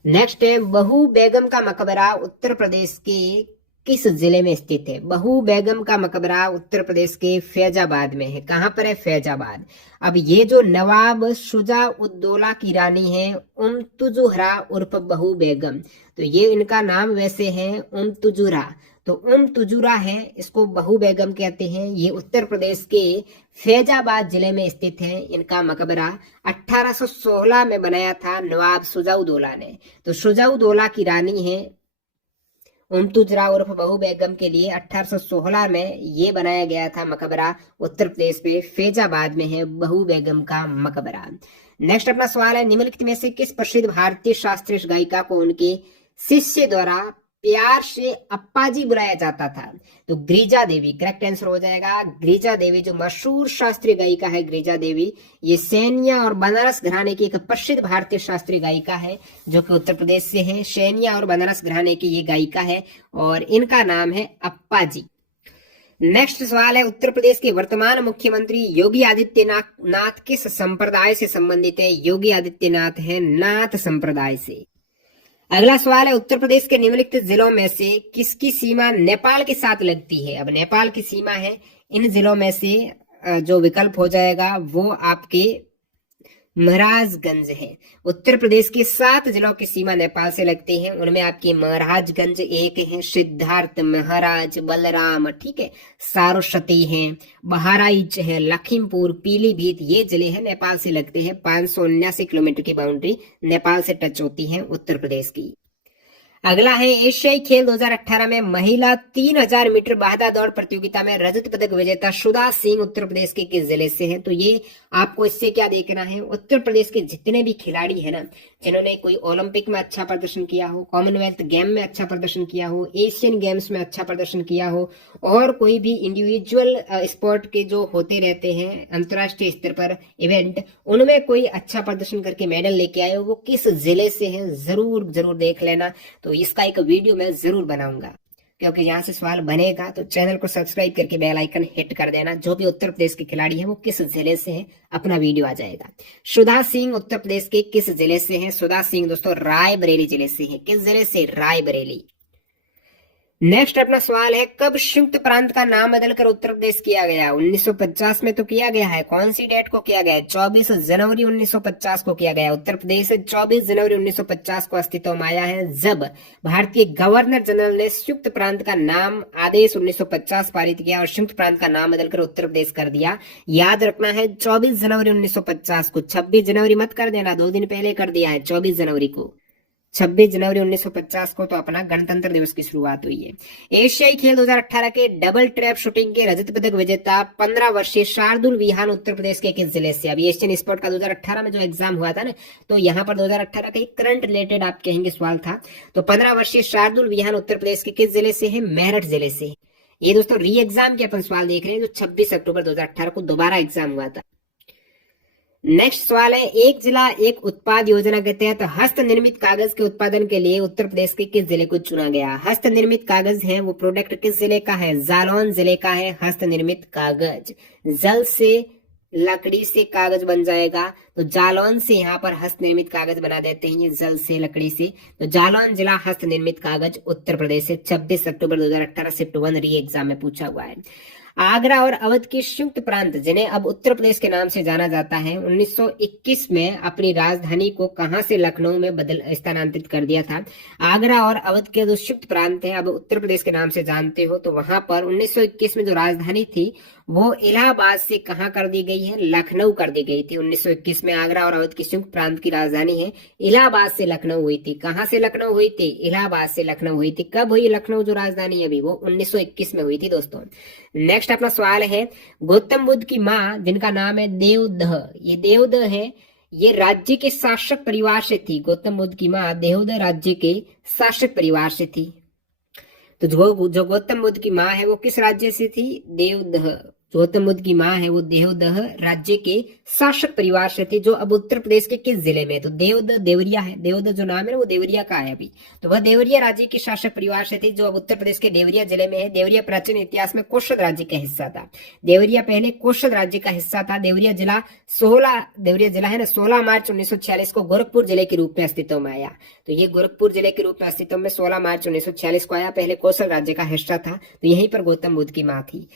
नेक्स्ट है, बहू बेगम का मकबरा उत्तर प्रदेश के किस जिले में स्थित है? बहू बेगम का मकबरा उत्तर प्रदेश के फैजाबाद में है। कहां पर है? फैजाबाद। अब ये जो नवाब शुजा उद्दौला की रानी है उमतुजुहरा उर्फ बहू बेगम, तो ये इनका नाम वैसे है उमतुजुरा, तो उमतुजुरा है, इसको बहू बेगम कहते हैं। ये उत्तर प्रदेश के फैजाबाद जिले में स्थित है। इनका मकबरा 1816 में बनाया था नवाब शुजाउद्दौला ने। तो शुजाउद्दौला की रानी है उमतुजरा उर्फ बहू बेगम के लिए 1816 में ये बनाया गया था मकबरा। उत्तर प्रदेश में फैजाबाद में है बहू बेगम का मकबरा। नेक्स्ट अपना सवाल है, निम्नलिखित में से किस प्रसिद्ध भारतीय शास्त्रीय गायिका को उनके शिष्य द्वारा प्यार से अप्पा जी बुलाया जाता था? तो गिरिजा देवी करेक्ट आंसर हो जाएगा। गिरिजा देवी जो मशहूर शास्त्रीय गायिका है, गिरिजा देवी, ये सैनिया और बनारस घराने की एक प्रसिद्ध भारतीय शास्त्रीय गायिका है, जो कि उत्तर प्रदेश से है। सैनिया और बनारस घराने की ये गायिका है और इनका नाम है अप्पा जी। नेक्स्ट सवाल है, उत्तर प्रदेश के वर्तमान मुख्यमंत्री योगी आदित्यनाथ किस संप्रदाय से संबंधित है? योगी आदित्यनाथ है नाथ संप्रदाय से। अगला सवाल है, उत्तर प्रदेश के निम्नलिखित जिलों में से किसकी सीमा नेपाल के साथ लगती है? अब नेपाल की सीमा है, इन जिलों में से जो विकल्प हो जाएगा वो आपके महाराजगंज है। उत्तर प्रदेश के 7 जिलों की सीमा नेपाल से लगती है, उनमें आपकी महाराजगंज एक है, सिद्धार्थ, महाराज, बलराम, ठीक है, सारोशती है, बहराइच है, लखीमपुर, पीलीभीत, ये जिले हैं नेपाल से लगते हैं। 579 किलोमीटर की बाउंड्री नेपाल से टच होती है उत्तर प्रदेश की। अगला है, एशियाई खेल 2018 में महिला 3000 मीटर बाधा दौड़ प्रतियोगिता में रजत पदक विजेता सुधा सिंह उत्तर प्रदेश के किस जिले से है? तो ये आपको इससे क्या देखना है, उत्तर प्रदेश के जितने भी खिलाड़ी है ना, जिन्होंने कोई ओलंपिक में अच्छा प्रदर्शन किया हो, कॉमनवेल्थ गेम में अच्छा प्रदर्शन किया हो, एशियन गेम्स में अच्छा प्रदर्शन किया हो, और कोई भी इंडिविजुअल स्पोर्ट के जो होते रहते हैं अंतर्राष्ट्रीय स्तर पर इवेंट, उनमें कोई अच्छा प्रदर्शन करके मेडल लेके आए हो, वो किस जिले से है, जरूर जरूर देख लेना। तो इसका एक वीडियो मैं जरूर बनाऊंगा, क्योंकि यहाँ से सवाल बनेगा। तो चैनल को सब्सक्राइब करके बेल आइकन हिट कर देना। जो भी उत्तर प्रदेश के खिलाड़ी हैं वो किस जिले से हैं, अपना वीडियो आ जाएगा। सुधा सिंह उत्तर प्रदेश के किस जिले से हैं? सुधा सिंह दोस्तों रायबरेली जिले से हैं। किस जिले से? रायबरेली। नेक्स्ट अपना सवाल है, कब संयुक्त प्रांत का नाम बदलकर उत्तर प्रदेश किया गया? 1950 में तो किया गया है। कौन सी डेट को किया गया है? 24 जनवरी 1950 को किया गया। उत्तर प्रदेश 24 जनवरी 1950 को अस्तित्व में आया है, जब भारतीय गवर्नर जनरल ने संयुक्त प्रांत का नाम आदेश 1950 पारित किया और संयुक्त प्रांत का नाम बदलकर उत्तर प्रदेश कर दिया। याद रखना है 24 जनवरी 1950 को, 26 जनवरी मत कर देना, 2 दिन पहले कर दिया है 24 जनवरी को। 26 जनवरी 1950 को तो अपना गणतंत्र दिवस की शुरुआत हुई है। एशियाई खेल 2018 के डबल ट्रैप शूटिंग के रजत पदक विजेता 15 वर्षीय शार्दुल विहान उत्तर प्रदेश के किस जिले से? अभी एशियन स्पोर्ट का 2018 में जो एग्जाम हुआ था ना, तो यहाँ पर 2018 का एक करंट रिलेटेड आप कहेंगे सवाल था। तो 15 वर्षीय शार्दुल विहान उत्तर प्रदेश के किस जिले से है? मेरठ जिले से। ये दोस्तों री एग्जाम के अपन सवाल देख रहे हैं जो 26 अक्टूबर 2018 को दोबारा एग्जाम हुआ था। नेक्स्ट सवाल है, एक जिला एक उत्पाद योजना के तहत हस्त निर्मित कागज के उत्पादन के लिए उत्तर प्रदेश के किस जिले को चुना गया? हस्त निर्मित कागज है वो प्रोडक्ट किस जिले का है? जालौन जिले का है हस्त निर्मित कागज। जल से लकड़ी से कागज बन जाएगा, तो जालौन से यहाँ पर हस्त निर्मित कागज बना देते हैं, ये जल से लकड़ी से। तो जालौन जिला हस्त निर्मित कागज उत्तर प्रदेश से 26 अक्टूबर 2018 शिफ्ट 1 री एग्जाम में पूछा हुआ है। आगरा और अवध के संयुक्त प्रांत जिन्हें अब उत्तर प्रदेश के नाम से जाना जाता है, 1921 में अपनी राजधानी को कहां से लखनऊ में बदल स्थानांतरित कर दिया था? आगरा और अवध के जो संयुक्त प्रांत हैं अब उत्तर प्रदेश के नाम से जानते हो, तो वहां पर 1921 में जो राजधानी थी वो इलाहाबाद से कहां कर दी गई है? लखनऊ कर दी गई थी। 1921 में आगरा और अवध की संयुक्त प्रांत की राजधानी है इलाहाबाद से लखनऊ हुई थी। कहां से लखनऊ हुई थी? इलाहाबाद से लखनऊ हुई थी। कब हुई लखनऊ जो राजधानी अभी? वो 1921 में हुई थी दोस्तों। नेक्स्ट अपना सवाल है, गौतम बुद्ध की माँ जिनका नाम है देवदह, ये देवदह है, ये राज्य के शासक परिवार से थी। गौतम बुद्ध की माँ देवदह राज्य के शासक परिवार से थी। तो जो गौतम बुद्ध की माँ है वो किस राज्य से थी? देवदह। गौतम बुद्ध की माँ है वो देवदह राज्य के शासक परिवार से थी, जो अब उत्तर प्रदेश के किस जिले में है? तो देवदह देवरिया है। देवदह जो नाम है वो देवरिया का है अभी। तो वह देवरिया राज्य के शासक परिवार से थी, जो अब उत्तर प्रदेश के देवरिया जिले में है। देवरिया प्राचीन इतिहास में कोशल राज्य का हिस्सा था। देवरिया पहले कोशल राज्य का हिस्सा था। देवरिया जिला है ना, 16 मार्च 1946 को गोरखपुर जिले के रूप में अस्तित्व में आया। तो ये गोरखपुर जिले के रूप में अस्तित्व में 16 मार्च 1946 को आया। पहले कोशल राज्य का हिस्सा था। तो यहीं पर गौतम बुद्ध की माँ थी।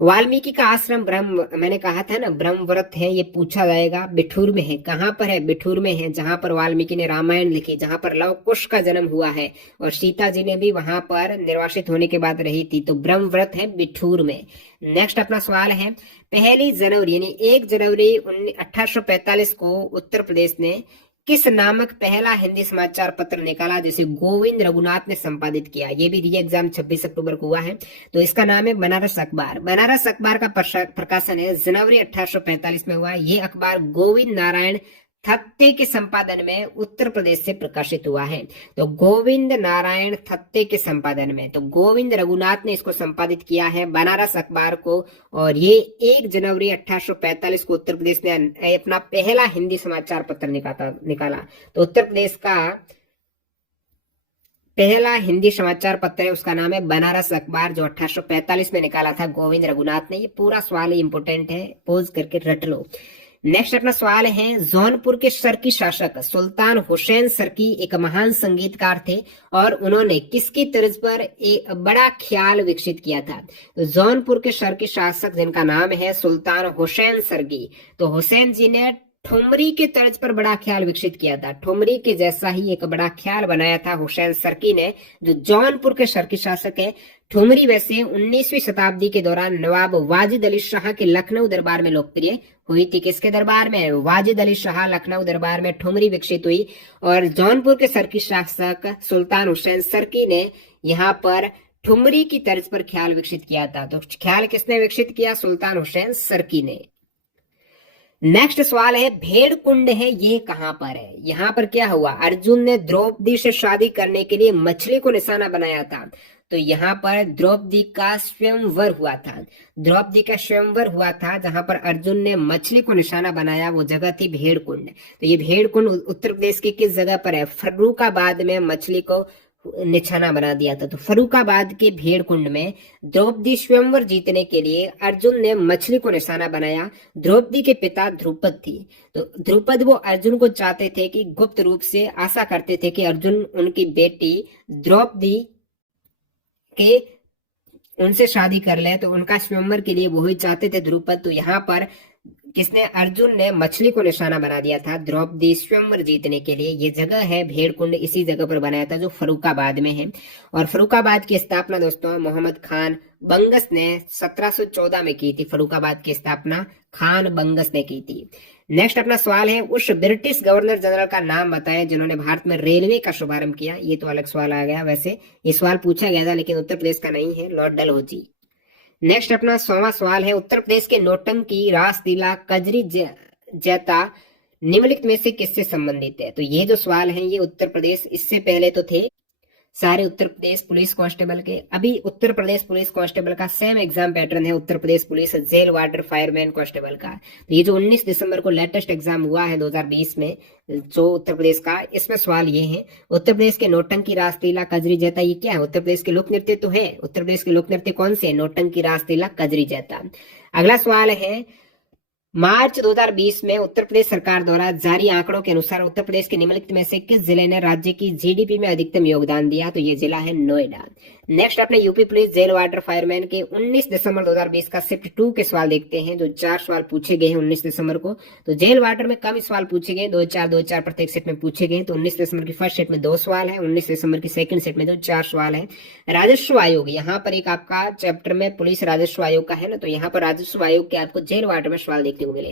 वाल्मीकि का आश्रम ब्रह्म, मैंने कहा था ना ब्रह्मव्रत है, ये पूछा जाएगा। बिठूर में है। कहां पर है? बिठूर में है, जहां पर वाल्मीकि ने रामायण लिखी, जहां पर लव कुश का जन्म हुआ है और सीता जी ने भी वहां पर निर्वासित होने के बाद रही थी। तो ब्रह्मव्रत है बिठूर में। नेक्स्ट अपना सवाल है, 1 जनवरी यानी 1 जनवरी 1845 को उत्तर प्रदेश ने किस नामक पहला हिंदी समाचार पत्र निकाला, जिसे गोविंद रघुनाथ ने संपादित किया? ये भी री एग्जाम 26 अक्टूबर को हुआ है। तो इसका नाम है बनारस अखबार। बनारस अखबार का प्रकाशन है जनवरी 1845 में हुआ। ये अखबार गोविंद नारायण थत्ते के संपादन में उत्तर प्रदेश से प्रकाशित हुआ है। तो गोविंद नारायण थत्ते के संपादन में, तो गोविंद रघुनाथ ने इसको संपादित किया है बनारस अखबार को। और ये 1 जनवरी 1845 को उत्तर प्रदेश ने अपना पहला हिंदी समाचार पत्र निकाला। तो उत्तर प्रदेश का पहला हिंदी समाचार पत्र है, उसका नाम है बनारस अखबार, जो 1845 में निकाला था गोविंद रघुनाथ ने। ये पूरा सवाल इंपोर्टेंट है, पोज करके रट लो। नेक्स्ट अपना सवाल है, जौनपुर के सरकी शासक सुल्तान हुसैन सरकी एक महान संगीतकार थे और उन्होंने किसकी तर्ज पर एक बड़ा ख्याल विकसित किया था? तो जौनपुर के सरकी शासक जिनका नाम है सुल्तान हुसैन सरकी, तो हुसैन जी ने ठुमरी के तर्ज पर बड़ा ख्याल विकसित किया था। ठुमरी के जैसा ही एक बड़ा ख्याल बनाया था हुसैन सरकी ने, जो जौनपुर के सरकी शासक है। ठुमरी वैसे 19वीं शताब्दी के दौरान नवाब वाजिद अली शाह के लखनऊ दरबार में लोकप्रिय हुई थी। किसके दरबार में? वाजिद अली शाह लखनऊ दरबार में ठुमरी विकसित हुई। और जौनपुर के सरकी शासक सुल्तान हुसैन सरकी ने यहाँ पर ठुमरी की तर्ज पर ख्याल विकसित किया था। तो ख्याल किसने विकसित किया? सुल्तान हुसैन सरकी ने। नेक्स्ट सवाल है, भेड़ कुंड है ये कहां पर है? यहाँ पर क्या हुआ? अर्जुन ने द्रौपदी से शादी करने के लिए मछली को निशाना बनाया था। तो यहाँ पर द्रौपदी का स्वयंवर हुआ था। द्रौपदी का स्वयंवर हुआ था जहां पर अर्जुन ने मछली को निशाना बनाया, वो जगह थी भेड़ कुंड। तो ये भेड़ कुंड उत्तर प्रदेश की किस जगह पर है? फर्रुखाबाद में मछली को निशाना बना दिया था। तो फर्रुखाबाद के भेड़ कुंड में द्रौपदी स्वयंवर जीतने के लिए अर्जुन ने मछली को निशाना बनाया। द्रौपदी के पिता ध्रुपद थी। तो ध्रुपद वो अर्जुन को चाहते थे कि गुप्त रूप से आशा करते थे कि अर्जुन उनकी बेटी द्रौपदी कि उनसे शादी कर ले, तो उनका स्वयंवर के लिए वो ही चाहते थे द्रुपद। तो यहाँ पर किसने, अर्जुन ने मछली को निशाना बना दिया था द्रौपदी स्वयंवर जीतने के लिए। ये जगह है भेड़कुंड, इसी जगह पर बनाया था जो फरुखाबाद में है। और फरुखाबाद की स्थापना दोस्तों मोहम्मद खान बंगस ने 1714 में की थी। फरुखाबाद की स्थापना खान बंगस ने की थी। नेक्स्ट अपना सवाल है, उस ब्रिटिश गवर्नर जनरल का नाम बताएं जिन्होंने भारत में रेलवे का शुभारंभ किया। ये तो अलग सवाल आ गया, वैसे ये सवाल पूछा गया था लेकिन उत्तर प्रदेश का नहीं है, लॉर्ड डलहौजी। नेक्स्ट अपना 100वां सवाल है, उत्तर प्रदेश के नौटंकी, रासलीला, कजरी जैता निम्नलिखित में से किससे संबंधित है। तो ये जो सवाल है ये उत्तर प्रदेश, इससे पहले तो थे सारे उत्तर प्रदेश पुलिस कांस्टेबल के। अभी उत्तर प्रदेश पुलिस कांस्टेबल का सेम एग्जाम पैटर्न है Uttar Pradesh police jail warder fireman constable का। तो ये जो 19 दिसंबर को लेटेस्ट एग्जाम हुआ है 2020 में जो उत्तर प्रदेश का, इसमें सवाल ये है, उत्तर प्रदेश के नौटंकी, रासलीला, कजरी जैता ये क्या है। उत्तर प्रदेश के लोक नृत्य तो है, उत्तर प्रदेश के लोक नृत्य कौन से, नौटंकी, रासलीला, कजरी जैता। अगला सवाल है, मार्च 2020 में उत्तर प्रदेश सरकार द्वारा जारी आंकड़ों के अनुसार उत्तर प्रदेश के निम्नलिखित में से किस जिले ने राज्य की जीडीपी में अधिकतम योगदान दिया। तो ये जिला है नोएडा। नेक्स्ट अपने UP police jail warder fireman के 19 दिसंबर 2020 का शिफ्ट 2 के सवाल देखते हैं, जो 4 सवाल पूछे गए हैं 19 दिसंबर को। तो जेल वार्डर में कम सवाल पूछे गए, 2-4 प्रत्येक सेट में पूछे गए। तो 19 दिसंबर की फर्स्ट सेट में 2 सवाल है, 19 दिसंबर की सेकंड सेट में 4 सवाल है। राजस्व आयोग, यहाँ पर एक आपका चैप्टर में पुलिस राजस्व आयोग का है ना, तो यहाँ पर राजस्व आयोग के आपको जेल वार्डर में सवाल देखने को मिले।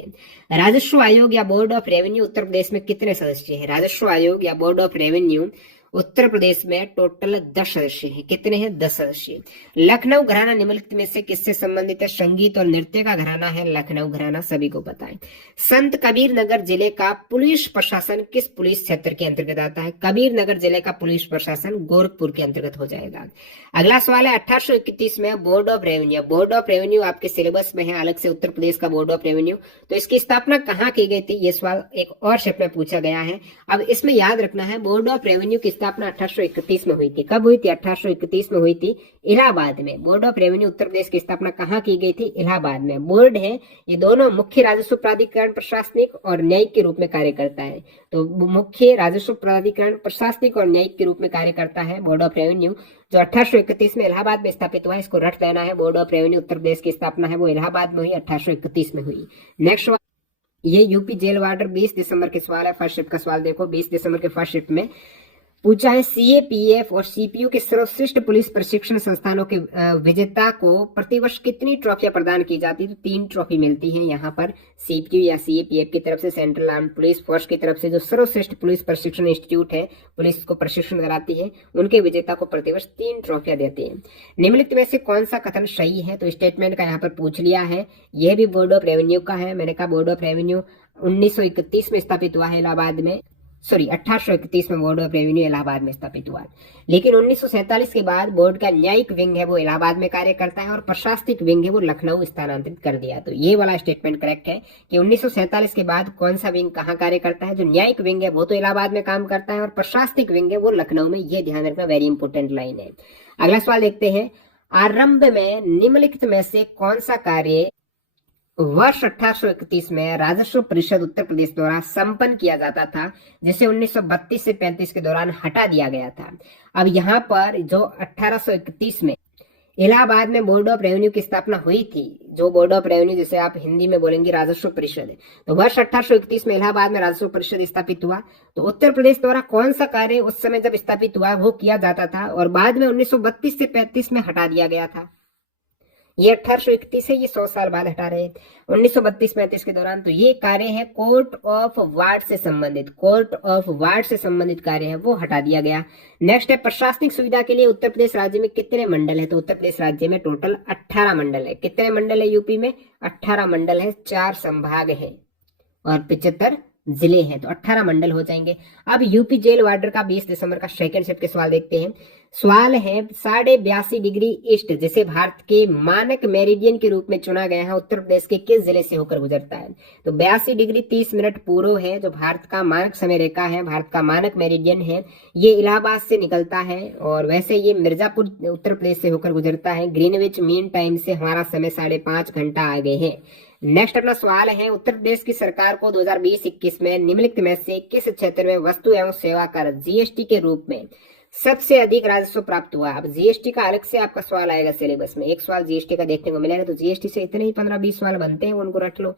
राजस्व आयोग या board of revenue Uttar Pradesh में कितने सदस्य हैं। राजस्व आयोग या board of revenue Uttar Pradesh में टोटल 10 सदस्य हैं। कितने हैं, 10 सदस्य। लखनऊ घराना निम्नलिखित में से किससे संबंधित है। संगीत और नृत्य का घराना है लखनऊ घराना, सभी को पता है। संत कबीर नगर जिले का पुलिस प्रशासन किस पुलिस क्षेत्र के अंतर्गत आता है। कबीर नगर जिले का पुलिस प्रशासन गोरखपुर के अंतर्गत हो जाएगा। अगला सवाल है, 1831 में board of revenue, board of revenue आपके सिलेबस में है अलग से उत्तर प्रदेश का बोर्ड ऑफ रेवेन्यू, तो इसकी स्थापना कहाँ की गई थी। ये सवाल एक और शेप में पूछा गया है। अब इसमें याद रखना है, बोर्ड ऑफ रेवेन्यू की स्थापना 1831 में हुई थी। कब हुई थी, 1831 में हुई थी, इलाहाबाद में। Board of revenue Uttar Pradesh की स्थापना कहाँ की गई थी, इलाहाबाद में। बोर्ड है ये दोनों मुख्य राजस्व प्राधिकरण प्रशासनिक और न्यायिक के रूप में कार्य करता है। तो मुख्य राजस्व प्राधिकरण प्रशासनिक और न्यायिक के रूप में कार्य करता है बोर्ड ऑफ रेवेन्यू, जो 1831 में इलाहाबाद में स्थापित हुआ है। इसको रट लेना है, board of revenue Uttar Pradesh की स्थापना है वो इलाहाबाद में हुई, 1831 में हुई। नेक्स्ट ये यूपी जेल वार्डर 20 दिसंबर के सवाल है। फर्स्ट शिफ्ट का सवाल देखो, 20 दिसंबर के फर्स्ट शिफ्ट में पूछा है, सीएपीएफ और सीपीयू के सर्वश्रेष्ठ पुलिस प्रशिक्षण संस्थानों के विजेता को प्रतिवर्ष कितनी ट्रॉफियां प्रदान की जाती है। तो 3 ट्रॉफी मिलती है यहाँ पर सीपीयू या सीएपीएफ की तरफ से, सेंट्रल आर्म पुलिस फोर्स की तरफ से जो सर्वश्रेष्ठ पुलिस प्रशिक्षण इंस्टीट्यूट है, पुलिस को प्रशिक्षण कराती है, उनके विजेता को प्रतिवर्ष 3 ट्रॉफियां देती है। निम्नलिखित में से कौन सा कथन सही है। तो स्टेटमेंट का यहाँ पर पूछ लिया है, यह भी बोर्ड ऑफ रेवेन्यू का है। मैंने कहा बोर्ड ऑफ रेवेन्यू 1931 में स्थापित हुआ है इलाहाबाद में, 1831 में बोर्ड ऑफ रेवेन्यू इलाहाबाद में स्थापित हुआ। लेकिन 1947 के बाद बोर्ड का न्यायिक विंग है वो इलाहाबाद में कार्य करता है और प्रशासनिक विंग है वो लखनऊ स्थानांतरित कर दिया। तो ये वाला स्टेटमेंट करेक्ट है कि 1947 के बाद कौन सा विंग कहाँ कार्य करता है। जो न्यायिक विंग है वो तो इलाहाबाद में काम करता है और प्रशासनिक विंग है वो लखनऊ में। ये ध्यान रखना, वेरी इंपोर्टेंट लाइन है। अगला सवाल देखते हैं, आरंभ में निम्नलिखित में से कौन सा कार्य वर्ष 1831 में राजस्व परिषद उत्तर प्रदेश द्वारा संपन्न किया जाता था, जिसे 1932 से 35 के दौरान हटा दिया गया था। अब यहाँ पर जो 1831 में इलाहाबाद में बोर्ड ऑफ रेवेन्यू की स्थापना हुई थी, जो बोर्ड ऑफ रेवेन्यू जिसे आप हिंदी में बोलेंगे राजस्व परिषद, तो वर्ष 1831 में इलाहाबाद में राजस्व परिषद स्थापित हुआ। तो उत्तर प्रदेश द्वारा कौन सा कार्य उस समय जब स्थापित हुआ वो किया जाता था और बाद में 1932 से 35 में हटा दिया गया था। ये 1831 है, ये 100 साल बाद हटा रहे हैं 1932-35 के दौरान। तो ये कार्य है कोर्ट ऑफ वार्ड से संबंधित, कोर्ट ऑफ वार्ड से संबंधित कार्य है वो हटा दिया गया। नेक्स्ट है, प्रशासनिक सुविधा के लिए उत्तर प्रदेश राज्य में कितने मंडल है। तो उत्तर प्रदेश राज्य में टोटल 18 मंडल है। कितने मंडल है यूपी में, 18 मंडल है, 4 संभाग है और 75 जिले हैं, तो 18 मंडल हो जाएंगे। अब यूपी जेल वार्डर का 20 दिसंबर का सेकंड शिफ्ट के सवाल देखते हैं। सवाल है, 82.5 डिग्री ईस्ट जिसे भारत के मानक मेरिडियन के रूप में चुना गया है, उत्तर प्रदेश के किस जिले से होकर गुजरता है। तो 82 डिग्री 30 मिनट पूर्व है जो भारत का मानक समय रेखा है, भारत का मानक मेरिडियन है, ये इलाहाबाद से निकलता है और वैसे ये मिर्जापुर उत्तर प्रदेश से होकर गुजरता है। ग्रीनविच मीन टाइम से हमारा समय 5.5 घंटा आगे है। नेक्स्ट अपना सवाल है, उत्तर प्रदेश की सरकार को 2020-21 में निम्नलिखित में से किस क्षेत्र में वस्तु एवं सेवा कर जीएसटी के रूप में सबसे अधिक राजस्व प्राप्त हुआ। अब जीएसटी का अलग से आपका सवाल आएगा सिलेबस में, एक सवाल जीएसटी का देखने को मिलेगा, तो जीएसटी से इतने ही 15-20 सवाल बनते हैं, उनको रट लो।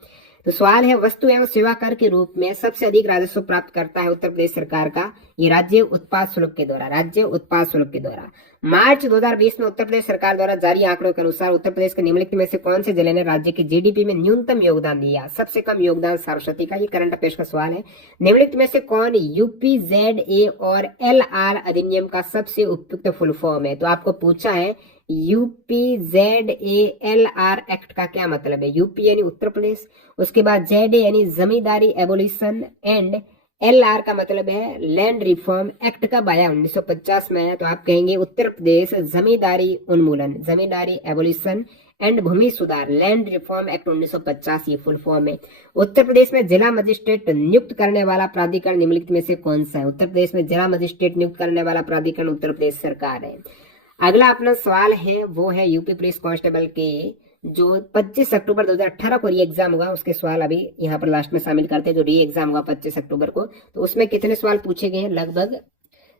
तो सवाल है, वस्तु एवं सेवा कर के रूप में सबसे अधिक राजस्व प्राप्त करता है उत्तर प्रदेश सरकार का ये राज्य उत्पाद शुल्क के द्वारा, राज्य उत्पाद शुल्क के द्वारा। मार्च 2020 में उत्तर प्रदेश सरकार द्वारा जारी आंकड़ों के अनुसार उत्तर प्रदेश के निम्नलिखित में से कौन से जिले ने राज्य की जीडीपी में न्यूनतम योगदान दिया? सबसे कम योगदान सरस्वती का, ये करंट अफेयर्स का सवाल है। निम्नलिखित में से कौन यूपीजेडए और एलआर अधिनियम का सबसे उपयुक्त फुल फॉर्म है? तो आपको पूछा है यूपीजेडएएलआर एक्ट का क्या मतलब है। यूपी यानी उत्तर प्रदेश, उसके बाद जेड यानी जमींदारी एबोलिशन, एंड एलआर का मतलब है लैंड रिफॉर्म एक्ट कब आया? 1950 में आया। तो आप कहेंगे उत्तर प्रदेश जमींदारी उन्मूलन, जमींदारी एबोलिशन एंड भूमि सुधार लैंड रिफॉर्म एक्ट 1950, ये फुल फॉर्म है। उत्तर प्रदेश में जिला मजिस्ट्रेट नियुक्त करने वाला प्राधिकरण निम्नलिखित में से कौन सा है? उत्तर प्रदेश में जिला मजिस्ट्रेट नियुक्त करने वाला प्राधिकरण उत्तर प्रदेश सरकार है। अगला अपना सवाल है वो है यूपी पुलिस कांस्टेबल के जो 25 अक्टूबर 2018 को री एग्जाम होगा, उसके सवाल अभी यहाँ पर लास्ट में शामिल करते हैं। जो री एग्जाम होगा 25 अक्टूबर को, तो उसमें कितने सवाल पूछे गए हैं? लगभग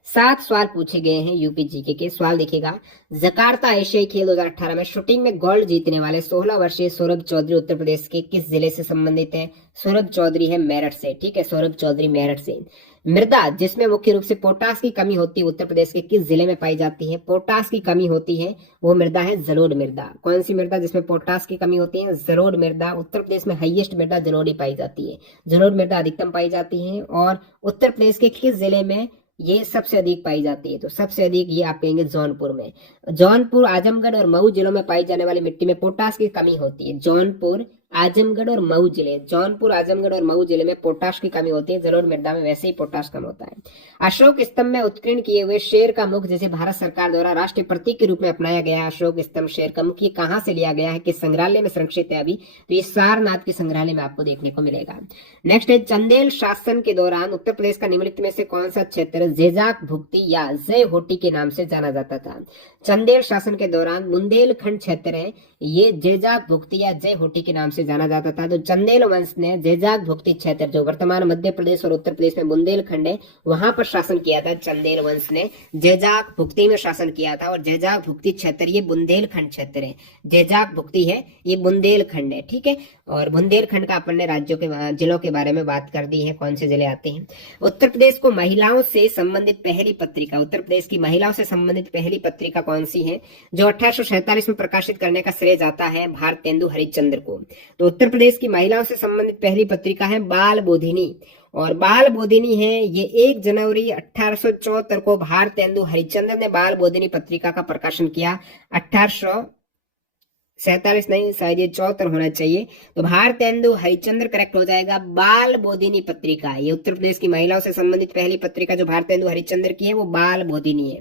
7 सवाल पूछे गए हैं यूपी जीके के। सवाल देखिएगा, जकार्ता एशियाई खेल 2018 में शूटिंग में गोल्ड जीतने वाले 16 वर्षीय सौरभ चौधरी उत्तर प्रदेश के किस जिले से संबंधित है? सौरभ चौधरी है मेरठ से, ठीक है, सौरभ चौधरी मेरठ से। मृदा जिसमें मुख्य रूप से पोटास की कमी होती है उत्तर प्रदेश के किस जिले में पाई जाती है? पोटास की कमी होती है, वो मृदा है जलोढ़ मृदा। कौन सी मृदा जिसमें पोटास की कमी होती है? जलोढ़ मृदा। उत्तर प्रदेश में हाईएस्ट मृदा जलोढ़ ही पाई जाती है, जलोढ़ मृदा अधिकतम पाई जाती है। और उत्तर प्रदेश के किस जिले में ये सबसे अधिक पाई जाती है? तो सबसे अधिक ये आप कहेंगे जौनपुर में। जौनपुर, आजमगढ़ और मऊ जिलों में पाई जाने वाली मिट्टी में पोटास की कमी होती है। जौनपुर, आजमगढ़ और मऊ जिले, जौनपुर, आजमगढ़ और मऊ जिले में पोटाश की कमी होती है। जलोढ़ मृदा में वैसे ही पोटाश कम होता है। अशोक स्तंभ में उत्कीर्ण किए हुए शेर का मुख जिसे भारत सरकार द्वारा राष्ट्रीय प्रतीक के रूप में अपनाया गया है, अशोक स्तंभ शेर का मुख, ये कहां से लिया गया है, किस संग्रहालय में संरक्षित है? अभी तो ये सारनाथ के संग्रहालय में आपको देखने को मिलेगा। नेक्स्ट है, चंदेल शासन के दौरान उत्तर प्रदेश का निम्नलिखित में से कौन सा क्षेत्र जेजाक भुक्ति या जय होटी के नाम से जाना जाता था? चंदेल शासन के दौरान बुंदेलखंड क्षेत्र है, ये जेजाक भुक्ति या जय होटी के नाम से जाना जाता था। तो चंदेल वंश ने जेजाक भुक्ति क्षेत्र, जो वर्तमान मध्य प्रदेश और उत्तर प्रदेश में बुंदेलखंड है, वहां पर शासन किया था। चंदेल वंश ने जेजाक भुक्ति में शासन किया था, और जेजाक भुक्ति क्षेत्र ये बुंदेलखंड क्षेत्र है। जेजाक भुक्ति है ये बुंदेलखंड है, ठीक है। और बुंदेलखंड का अपन ने राज्यों के जिलों के बारे में बात कर दी है, कौन से जिले आते हैं। उत्तर प्रदेश को महिलाओं से संबंधित पहली पत्रिका, उत्तर प्रदेश की महिलाओं से संबंधित पहली पत्रिका कौन सी है, जो 1847 में प्रकाशित करने का श्रेय जाता है भारतेंदु हरिश्चंद्र को? तो उत्तर प्रदेश की महिलाओं से संबंधित पहली पत्रिका है बाल बोधिनी, और बाल बोधिनी है ये 1 जनवरी 1874 को भारतेंदु हरिश्चंद्र ने बाल बोधिनी पत्रिका का प्रकाशन किया। 1847 नहीं, शायद ये 74 होना चाहिए। तो भारतेंदु हरिश्चंद्र करेक्ट हो जाएगा। बाल बोधिनी पत्रिका ये उत्तर प्रदेश की महिलाओं से संबंधित पहली पत्रिका जो भारतेंदु हरिश्चंद्र की है, वो बाल बोधिनी है।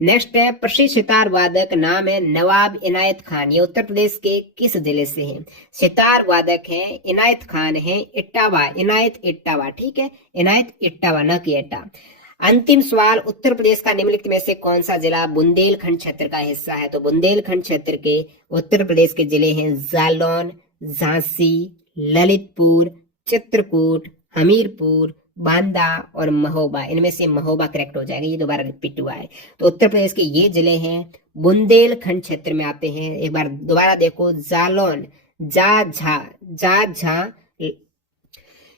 नेक्स्ट है, प्रसिद्ध सितार वादक नाम है नवाब इनायत खान, ये उत्तर प्रदेश के किस जिले से हैं? सितार वादक है इनायत खान है इटावा, इनायत इटावा, ठीक है, इनायत इटावा, न कि एटा। अंतिम सवाल, उत्तर प्रदेश का निम्नलिखित में से कौन सा जिला बुंदेलखंड क्षेत्र का हिस्सा है? तो बुंदेलखंड क्षेत्र के उत्तर प्रदेश के जिले हैं जालौन, झांसी, ललितपुर, चित्रकूट, हमीरपुर, बांदा और महोबा। इनमें से महोबा करेक्ट हो जाएगा, ये दोबारा रिपीट हुआ है। तो उत्तर प्रदेश के ये जिले हैं बुंदेलखंड क्षेत्र में आते हैं। एक बार दोबारा देखो, जालौन, जा,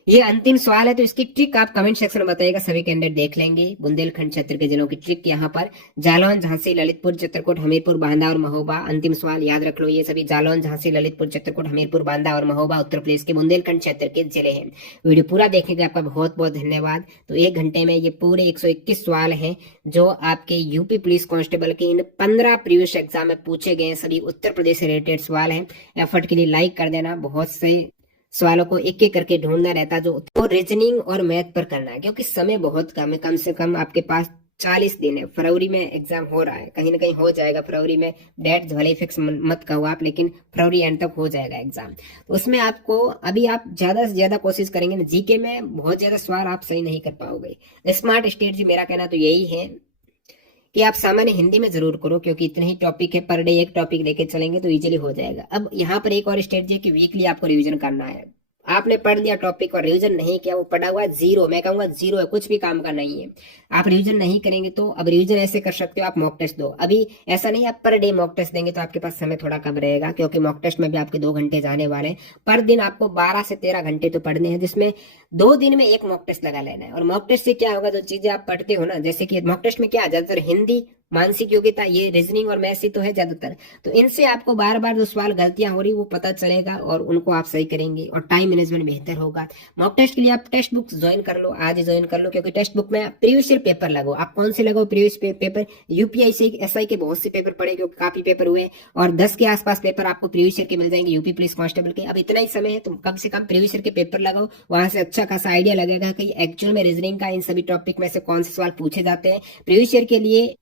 ये अंतिम सवाल है, तो इसकी ट्रिक आप कमेंट सेक्शन में बताइएगा, सभी कैंडिडेट देख लेंगे। बुंदेलखंड क्षेत्र के जिलों की ट्रिक यहाँ पर जालौन, झांसी, ललितपुर, चित्रकूट, हमीरपुर, बांदा और महोबा। अंतिम सवाल याद रख लो, ये सभी जालौन, झांसी, ललितपुर, चित्रकूट, हमीरपुर, बांदा और महोबा उत्तर प्रदेश के बुंदेलखंड क्षेत्र के जिले हैं। वीडियो पूरा देखने के आपका बहुत बहुत धन्यवाद। तो 1 घंटे में ये पूरे 121 सवाल हैं जो आपके यूपी पुलिस कांस्टेबल के इन 15 प्रीवियस एग्जाम में पूछे गए सभी उत्तर प्रदेश से रिलेटेड सवाल हैं। एफर्ट के लिए लाइक कर देना, बहुत से सवालों को एक एक करके ढूंढना रहता जो रीजनिंग और मैथ पर करना है, क्योंकि समय बहुत कम है। कम से कम आपके पास 40 दिन है। फरवरी में एग्जाम हो रहा है, कहीं ना कहीं हो जाएगा फरवरी में। डेट भले फिक्स मत कहो आप, लेकिन फरवरी एंड तक हो जाएगा एग्जाम। तो उसमें आपको अभी आप ज्यादा से ज्यादा कोशिश करेंगे ना, जीके में बहुत ज्यादा सवाल आप सही नहीं कर पाओगे। स्मार्ट स्ट्रेटजी मेरा कहना तो यही है कि आप सामान्य हिंदी में जरूर करो, क्योंकि इतने ही टॉपिक है, पर डे एक टॉपिक लेके चलेंगे तो इजीली हो जाएगा। अब यहाँ पर एक और स्ट्रेटजी है कि वीकली आपको रिवीजन करना है। आपने पढ़ लिया टॉपिक और रिवीजन नहीं किया, वो पढ़ा हुआ जीरो, मैं कहूंगा जीरो है, कुछ भी काम का नहीं है। आप रिवीजन नहीं करेंगे तो अब रिवीजन ऐसे कर सकते हो, आप मॉक टेस्ट दो। अभी ऐसा नहीं आप पर डे मॉक टेस्ट देंगे तो आपके पास समय थोड़ा कम रहेगा, क्योंकि मॉक टेस्ट में भी आपके 2 घंटे जाने वाले हैं। पर दिन आपको 12 से 13 घंटे तो पढ़ने हैं, जिसमें 2 दिन में एक मॉक टेस्ट लगा लेना है। और मॉक टेस्ट से क्या होगा, जो चीजें आप पढ़ते हो ना, जैसे कि मॉक टेस्ट में क्या ज्यादातर हिंदी, मानसिक योग्यता, ये रीजनिंग और मैथ्स ही तो है ज्यादातर। तो इनसे आपको बार बार जो सवाल गलतियां हो रही वो पता चलेगा और उनको आप सही करेंगे और टाइम मैनेजमेंट बेहतर होगा। मॉक टेस्ट के लिए आप टेक्स्ट बुक ज्वाइन कर लो, आज ज्वाइन कर लो, क्योंकि टेक्स्ट बुक में प्रीवियस ईयर पेपर लगाओ। आप कौन से लगाओ प्रीवियस पेपर, यूपीआईसी एसआई के बहुत से पेपर पड़े, क्योंकि काफी पेपर हुए और 10 के आसपास पेपर आपको प्रीवियस ईयर के मिल जाएंगे यूपी पुलिस कांस्टेबल के। अब इतना ही समय है, तो कम से कम प्रीवियस ईयर के पेपर लगाओ, वहां से अच्छा खासा आइडिया लगेगा कि एक्चुअल में रीजनिंग का इन सभी टॉपिक में से कौन से सवाल पूछे जाते हैं। प्रीवियस ईयर के लिए